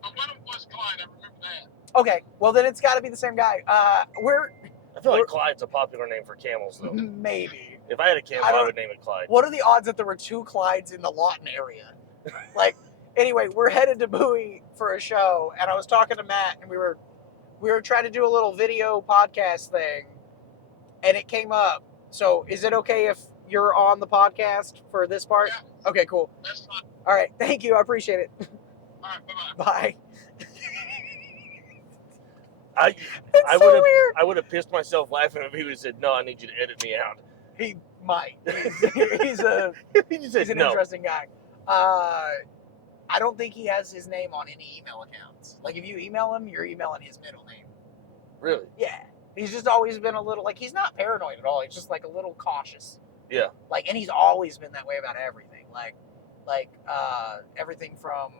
But one of them was Clyde. I remember that. Okay. Well, then it's got to be the same guy. We're I feel like Clyde's a popular name for camels though. maybe. If I had a camel, I would name it Clyde. What are the odds that there were two Clydes in the Lawton area? Like, anyway, we're headed to Bowie for a show, and I was talking to Matt, and we were trying to do a little video podcast thing, and it came up. So, is it okay if you're on the podcast for this part? Yeah. Okay, cool. That's fine. All right, thank you. I appreciate it. All right, bye-bye. Bye. I It's so weird. I would have pissed myself laughing if he would have said, "No, I need you to edit me out." He might. He's He's an interesting guy. I don't think he has his name on any email accounts. Like, if you email him, you're emailing his middle name. Really? Yeah. He's just always been a little, like, he's not paranoid at all. He's just, like, a little cautious. Yeah. Like, and he's always been that way about everything. Like everything from...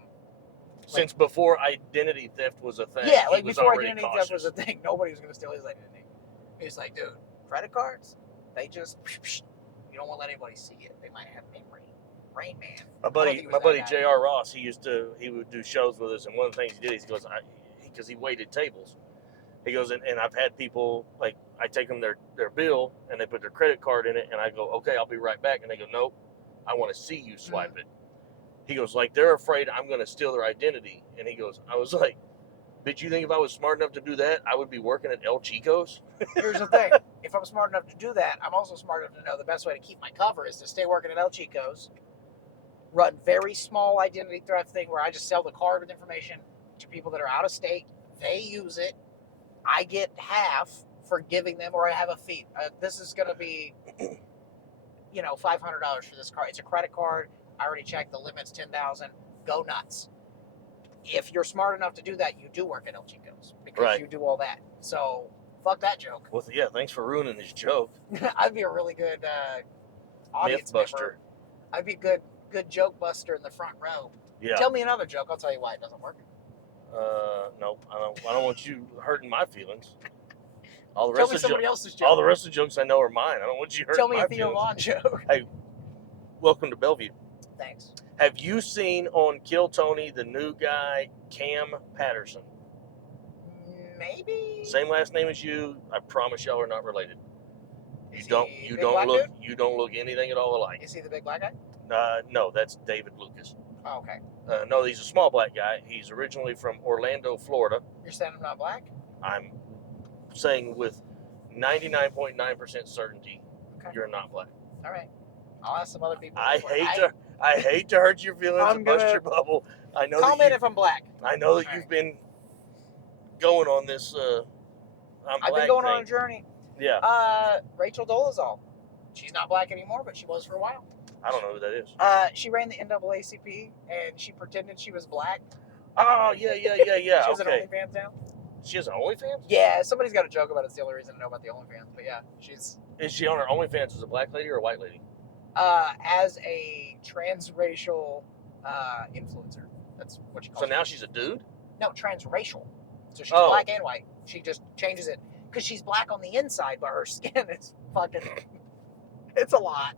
Since before identity theft was a thing. Yeah, he like, was before already identity cautious. theft was a thing, nobody was going to steal his identity. He's like, dude, credit cards, they just... You don't want to let anybody see it. They might have memory. Rain Man. My buddy J.R. Ross, he would do shows with us, and one of the things he did is he goes, because he waited tables. He goes, and I've had people, like, I take them their bill, and they put their credit card in it, and I go, okay, I'll be right back. And they go, nope, I want to see you swipe it. He goes, like, they're afraid I'm going to steal their identity. And he goes, I was like, did you think if I was smart enough to do that, I would be working at El Chico's? Here's the thing. If if I'm smart enough to do that, I'm also smart enough to know the best way to keep my cover is to stay working at El Chico's, run very small identity theft thing where I just sell the card with information to people that are out of state. They use it. I get half for giving them, or I have a fee. This is going to be, $500 for this card. It's a credit card. I already checked. The limit's $10,000. Go nuts. If you're smart enough to do that, you do work at El Chico's because you do all that. So fuck that joke. Well, yeah, thanks for ruining his joke. I'd be a really good audience Mythbuster. member. I'd be a good joke buster in the front row. Yeah. Tell me another joke. I'll tell you why it doesn't work. No, I don't want you hurting my feelings. All the Tell rest me of somebody else's joke. all the rest of the jokes I know are mine. I don't want you hurting Tell me my a Theo feelings. Vaughn joke. Hey, welcome to Bellevue. Thanks. Have you seen on Kill Tony the new guy Cam Patterson? Maybe. Same last name as you. I promise y'all are not related. Is You he the big don't black look dude? you don't look anything at all alike. Is he the big black guy? No, that's David Lucas. Oh, okay. No, he's a small black guy. He's originally from Orlando, Florida. You're saying I'm not black? I'm saying with 99.9% certainty, Okay. you're not black. All right. I'll ask some other people. I hate to hurt your feelings I'm and bust gonna your bubble. I know comment if I'm black. I know that All you've right. been going on this. I've been going on a journey. Yeah, Rachel Dolezal. She's not black anymore, but she was for a while. I don't know who that is. She ran the NAACP and she pretended she was black. Oh yeah. She has an Okay, OnlyFans now. she has an OnlyFans. Yeah, somebody's got a joke about it. It's the only reason I know about the OnlyFans. But yeah, she's Is she on her OnlyFans as a black lady or a white lady? as a transracial influencer. That's what she calls So it. now she's a dude. No, transracial. So she's Oh. black and white. She just changes it because she's black on the inside, but her skin is fucking. It's a lot.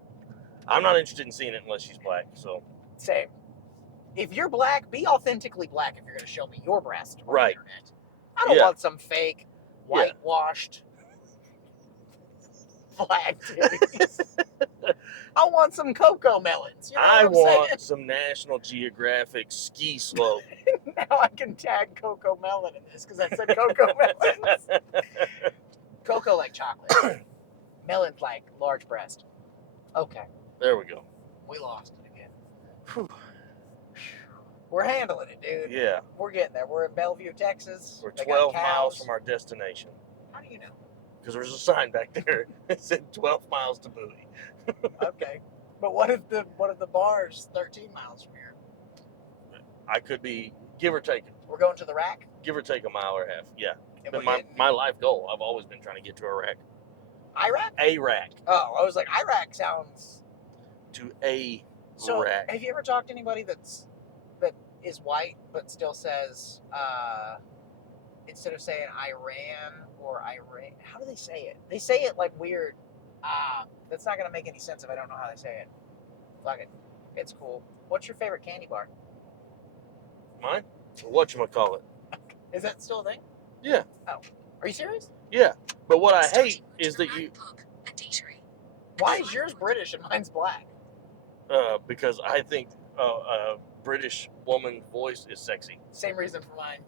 I'm not interested in seeing it unless she's black. So Same. If you're black, be authentically black if you're going to show me your breast on Right. the internet. I don't Yeah. want some fake, whitewashed black titties. I want some cocoa melons. You know I what I'm want saying? some National Geographic ski slope. Now I can tag cocoa melon in this because I said cocoa melons. Cocoa like chocolate. Melon's like large breast. Okay, There we go. we lost it again. Whew. We're handling it, dude. Yeah, We're getting there. We're in Bellevue, Texas. we're They got 12 miles cows. from our destination. How do you know? Because there's a sign back there that said 12 miles to Bowie. Okay, but what if the bar's 13 miles from here? I could be, give or take We're going to the rack. a mile or a half. Yeah, And been we're my life goal. I've always been trying to get to a rack. Iraq. A rack. Oh, I was like, Iraq sounds. To a So, rack. have you ever talked to anybody that is white but still says instead of saying Iran or Iran? How do they say it? They say it like weird. That's not gonna make any sense if I don't know how they say it. Fuck it. It's cool. What's your favorite candy bar? Mine? Whatchamacallit. Is that still a thing? Yeah. Oh, are you serious? Yeah. But what I hate is that you, Why is yours British and mine's black? because I think a British woman voice is sexy. Same reason for mine.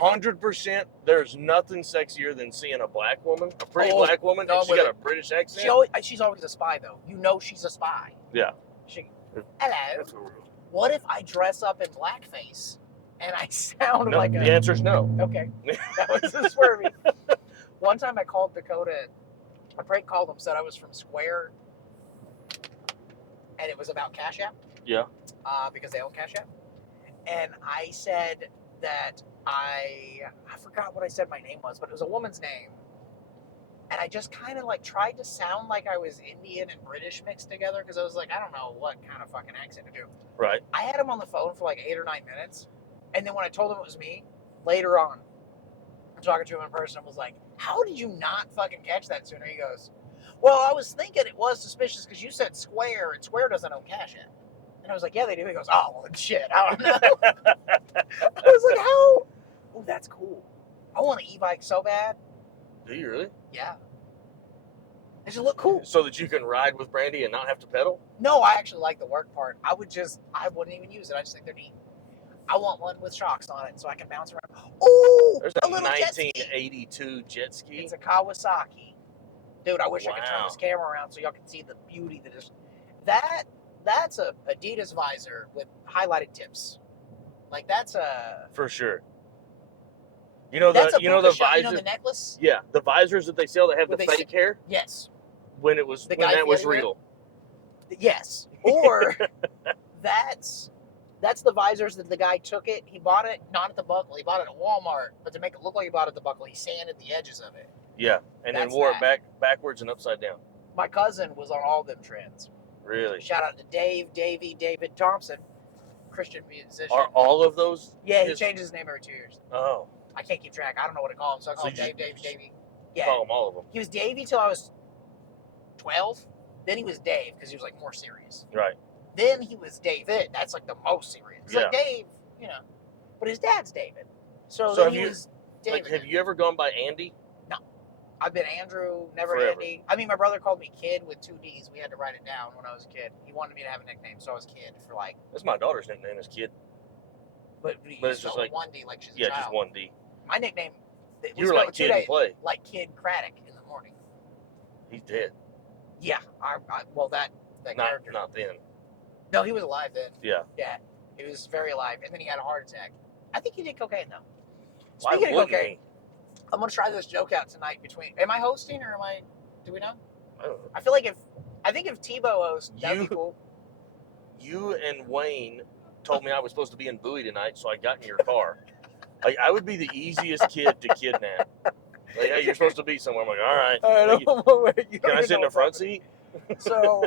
100%. There's nothing sexier than seeing a black woman, a pretty Oh, black woman, no, and I'm she with got it. a British accent. She's always a spy though. You know she's a spy. Yeah. Hello. That's what What if I dress up in blackface and I sound no, like the a... answer's no. Okay, that was a swervy. One time I called Dakota, I prank called him, said I was from Square, and it was about Cash App. Yeah. Because they own Cash App. And I said that I forgot what I said my name was, but it was a woman's name. And I just kind of like tried to sound like I was Indian and British mixed together because I was like, I don't know what kind of fucking accent to do. Right. I had him on the phone for like 8 or 9 minutes. And then when I told him it was me, later on, I'm talking to him in person, I was like, how did you not fucking catch that sooner? He goes, well, I was thinking it was suspicious because you said Square, and Square doesn't own Cash App. And I was like, yeah, they do. He goes, oh, well, shit, I don't know. I was like, how? Oh, that's cool. I want an e-bike so bad. Do you really? Yeah. It should look cool. So that you can ride with Brandy and not have to pedal? No, I actually like the work part. I wouldn't even use it. I just think they're neat. I want one with shocks on it so I can bounce around. Ooh, There's a a little jet ski. 1982 jet ski. It's a Kawasaki. Dude, I wish I could turn this camera around so y'all can see the beauty that is. That's a Adidas visor with highlighted tips. Like that's a For sure. You know that's the a you know puka the shell. You know visor. the necklace? Yeah, the visors that they sell that have Would the they fake hair Yes. when The when Guy that was Fieri wear? real. Yes. Or that's the visors that the guy took it. He bought it not at the buckle. He bought it at Walmart, but to make it look like he bought it at the buckle, he sanded the edges of it. Yeah, and then That's wore that. it backwards and upside down. My cousin was on all them trends. Really? Shout out to David Thompson, Christian musician. Are all of those? Yeah, he changes his name every 2 years. Oh. I can't keep track. I don't know what to call him, so I call him Davey. Yeah. Call them all of them. He was Davey till I was 12. Then he was Dave because he was like more serious. Right. Then he was David. That's like the most serious. It's like Dave, you know. But his dad's David. So then he was David. Like, have you ever gone by Andy? No. I've been Andrew, never Forever. Andy. I mean, my brother called me Kid with 2 D's. We had to write it down when I was a kid. He wanted me to have a nickname, so I was Kid for like. That's my daughter's nickname is Kid. But it's just like 1 D, like she's a child. just 1 D. My nickname. You were like Kid and Play. Like Kid Craddock in the morning. He's dead. Yeah. That character. Not then. No, he was alive then. Yeah. Yeah. He was very alive, and then he had a heart attack. I think he did cocaine though. Why Speaking of wouldn't cocaine, I'm gonna try this joke out tonight. Am I hosting or am I? Do we know? I don't know. I feel like if Tebow hosts, that'd be cool. You and Wayne told me I was supposed to be in Bowie tonight, so I got in your car. Like, I would be the easiest kid to kidnap. Like, hey, you're supposed to be somewhere. I'm like, all right. Can I sit in the front seat? So,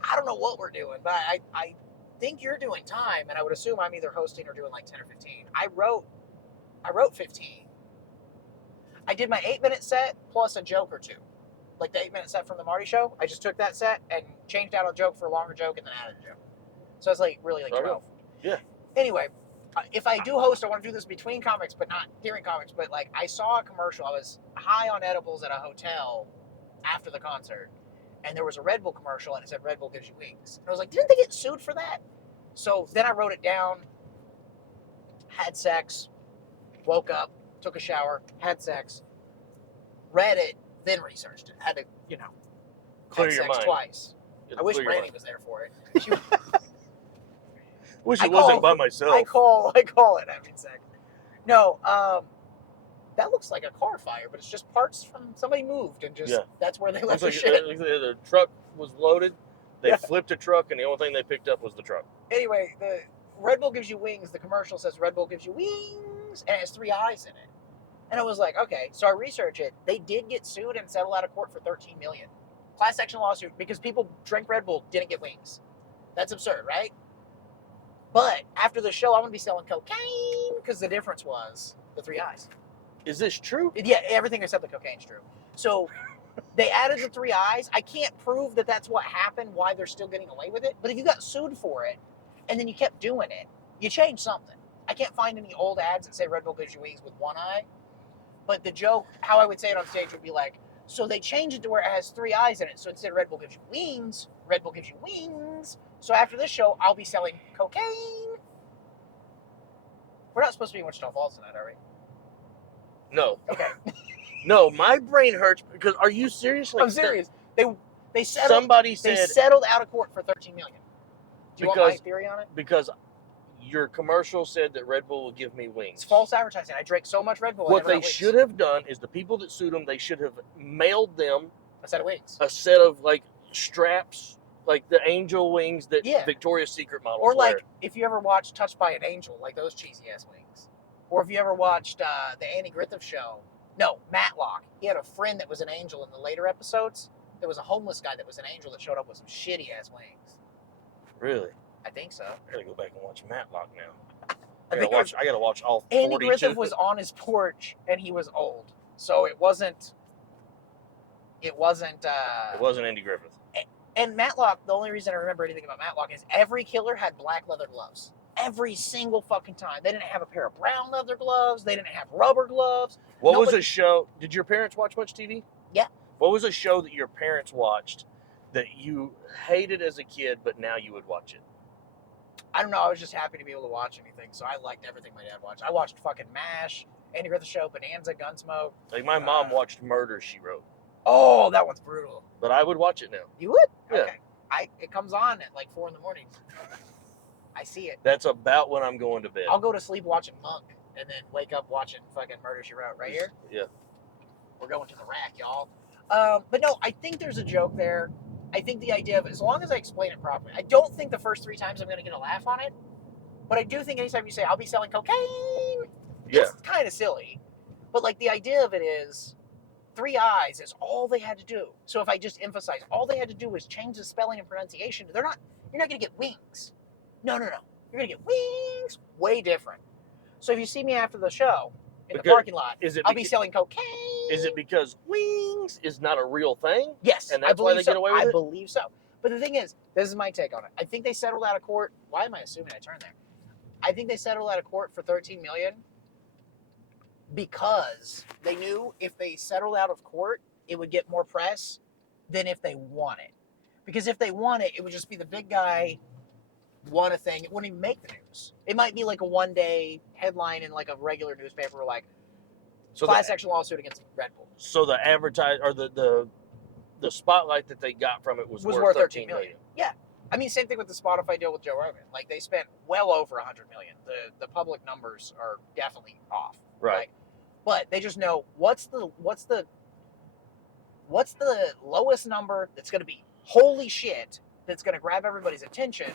I don't know what we're doing, but I think you're doing time, and I would assume I'm either hosting or doing like 10 or 15. I wrote 15. I did my 8-minute set plus a joke or two. Like the 8-minute set from the Marty Show. I just took that set and changed out a joke for a longer joke and then added a joke. So it's like really like 12. Yeah. Anyway, if I do host, I want to do this between comics, but not during comics. But like I saw a commercial. I was high on edibles at a hotel after the concert, and there was a Red Bull commercial, and it said Red Bull gives you wings. And I was like, didn't they get sued for that? So then I wrote it down, had sex, woke up, took a shower, had sex, read it, then researched it. Had to, clear had your sex mind. twice. I wish Brandy was there for it. Wish it wasn't by myself. I call it having sex. No, that looks like a car fire, but it's just parts from somebody moved and just that's where they left the shit. The truck was loaded. They flipped a truck, and the only thing they picked up was the truck. Anyway, the Red Bull gives you wings. The commercial says Red Bull gives you wings, and it has 3 eyes in it. And I was like, okay. So I researched it. They did get sued and settle out of court for $13 million. Class action lawsuit because people drank Red Bull, didn't get wings. That's absurd, right? But after the show, I'm going to be selling cocaine because the difference was the 3 eyes. Is this true? Yeah, everything except the cocaine's true. So they added the 3 eyes. I can't prove that that's what happened, why they're still getting away with it. But if you got sued for it and then you kept doing it, you changed something. I can't find any old ads that say Red Bull gives you wings with 1 eye. But the joke, how I would say it on stage would be like, so they changed it to where it has 3 eyes in it. So instead of Red Bull gives you wings, Red Bull gives you wings. So after this show, I'll be selling cocaine. We're not supposed to be in Wichita Falls tonight, are we? No. Okay. No, my brain hurts because. Are you serious? Like, I'm serious. They settled. Somebody said they settled out of court for $13 million. Do you want my theory on it? Because your commercial said that Red Bull will give me wings. It's false advertising. I drank so much Red Bull. What they should have done is the people that sued them, they should have mailed them a set of wings, a set of like straps, like the angel wings that Victoria's Secret models or like wear. If you ever watched Touched by an Angel, like those cheesy ass wings, or if you ever watched the Andy Griffith Show. No, Matlock. He had a friend that was an angel in the later episodes. There was a homeless guy that was an angel that showed up with some shitty ass wings. Really? I think so. I gotta go back and watch Matlock now. I gotta watch all 42. Andy Griffith was on his porch and he was old, so it wasn't. It wasn't Andy Griffith. And Matlock. The only reason I remember anything about Matlock is every killer had black leather gloves. Every single fucking time. They didn't have a pair of brown leather gloves. They didn't have rubber gloves. What was a show? Did your parents watch much TV? Yeah. What was a show that your parents watched that you hated as a kid, but now you would watch it? I don't know. I was just happy to be able to watch anything, so I liked everything my dad watched. I watched fucking MASH, Andy Griffith Show, Bonanza, Gunsmoke. Like my mom watched Murder, She Wrote. Oh, that one's brutal. But I would watch it now. You would? Yeah. Okay. It comes on at like 4 in the morning. I see it. That's about when I'm going to bed. I'll go to sleep watching Monk and then wake up watching fucking Murder, She Wrote right here. Yeah. We're going to the rack, y'all. But no, I think there's a joke there. I think the idea of, as long as I explain it properly, I don't think the first 3 times I'm going to get a laugh on it. But I do think anytime you say, I'll be selling cocaine, Yeah. it's kind of silly. But like the idea of it is, 3 eyes is all they had to do. So if I just emphasize, all they had to do was change the spelling and pronunciation. You're not going to get wings. No. You're going to get wings. Way different. So if you see me after the show in the parking lot, I'll be selling cocaine. Is it because wings is not a real thing? Yes. And that's why they get away with it? I believe so. But the thing is, this is my take on it. I think they settled out of court. Why am I assuming I turned there? I think they settled out of court for $13 million because they knew if they settled out of court, it would get more press than if they won it. Because if they won it, it would just be the big guy won a thing. It wouldn't even make the news. It might be like a one-day headline in like a regular newspaper, like class action lawsuit against Red Bull. So the advertise or the spotlight that they got from it was worth $13 million. Yeah. I mean, same thing with the Spotify deal with Joe Rogan. Like, they spent well over $100 million. The public numbers are definitely off. Right. Like, but they just know what's the lowest number that's going to be holy shit that's going to grab everybody's attention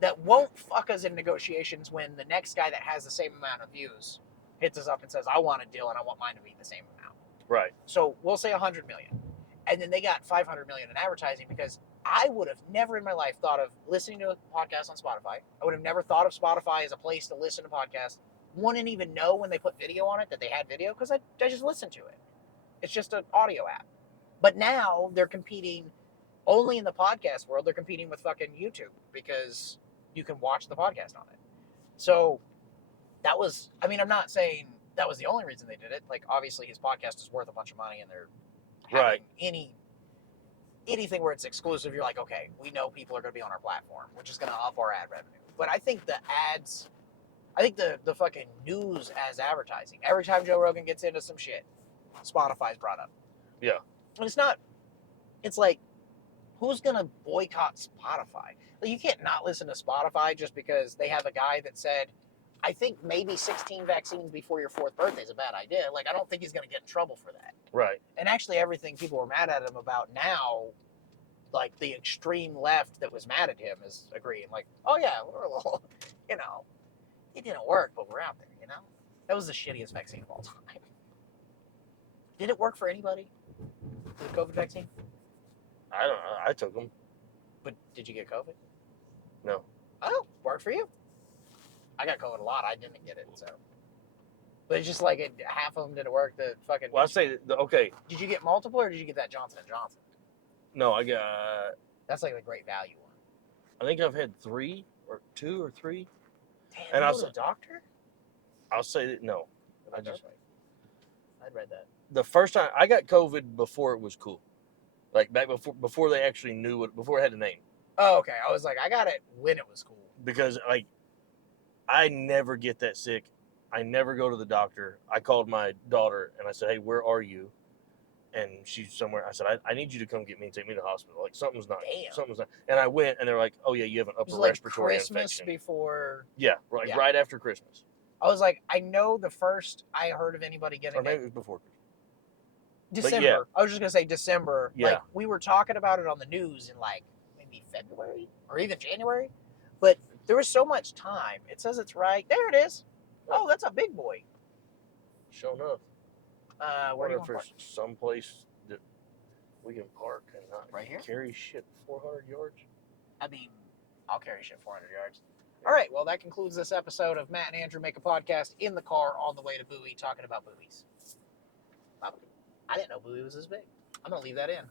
that won't fuck us in negotiations when the next guy that has the same amount of views hits us up and says, I want a deal and I want mine to be the same amount. Right. So we'll say $100 million. And then they got $500 million in advertising because I would have never in my life thought of listening to a podcast on Spotify. I would have never thought of Spotify as a place to listen to podcasts. Wouldn't even know when they put video on it that they had video because I just listened to it. It's just an audio app. But now they're competing only in the podcast world. They're competing with fucking YouTube because you can watch the podcast on it. So that was, I mean, I'm not saying that was the only reason they did it. Like, obviously his podcast is worth a bunch of money and they're having anything where it's exclusive, you're like, okay, we know people are going to be on our platform, which is going to up our ad revenue. But I think the ads, I think the fucking news as advertising, every time Joe Rogan gets into some shit, Spotify's brought up. Yeah. And it's like, who's going to boycott Spotify? Like, you can't not listen to Spotify just because they have a guy that said, I think maybe 16 vaccines before your 4th birthday is a bad idea. Like, I don't think he's going to get in trouble for that. Right. And actually, everything people were mad at him about now, like the extreme left that was mad at him is agreeing. Like, oh yeah, we're a little, it didn't work, but we're out there, That was the shittiest vaccine of all time. Did it work for anybody? The COVID vaccine? I don't know. I took them. But did you get COVID? No. Oh, worked for you. I got COVID a lot. I didn't get it, so. But it's just like half of them didn't work. The fucking. Well, I say okay. Did you get multiple, or did you get that Johnson & Johnson? No, I got. That's like the great value one. I think I've had 3 or 2 or 3. Damn, and you I was a doctor? I'll say that no. I'd read that. The first time I got COVID before it was cool, like back before they actually knew it, before it had a name. Oh, okay. I was like, I got it when it was cool. Because like, I never get that sick. I never go to the doctor. I called my daughter and I said, hey, where are you? And she's somewhere. I said, I need you to come get me and take me to the hospital. Like, something's not. And I went and they're like, oh yeah, you have an upper respiratory infection. Before. Yeah, right after Christmas. I was like, I know the first I heard of anybody getting or maybe it was before Christmas. December. Yeah. I was just gonna say December. Yeah. Like, we were talking about it on the news in like maybe February or even January, but there was so much time. It says it's right there. It is. Oh, that's a big boy. Sure enough. Where do you want to park? Someplace that we can park and not right here? Carry shit 400 yards. I mean, I'll carry shit 400 yards. All right, well, that concludes this episode of Matt and Andrew Make a Podcast in the car on the way to Bowie, talking about buoys. I didn't know Bowie was this big. I'm going to leave that in.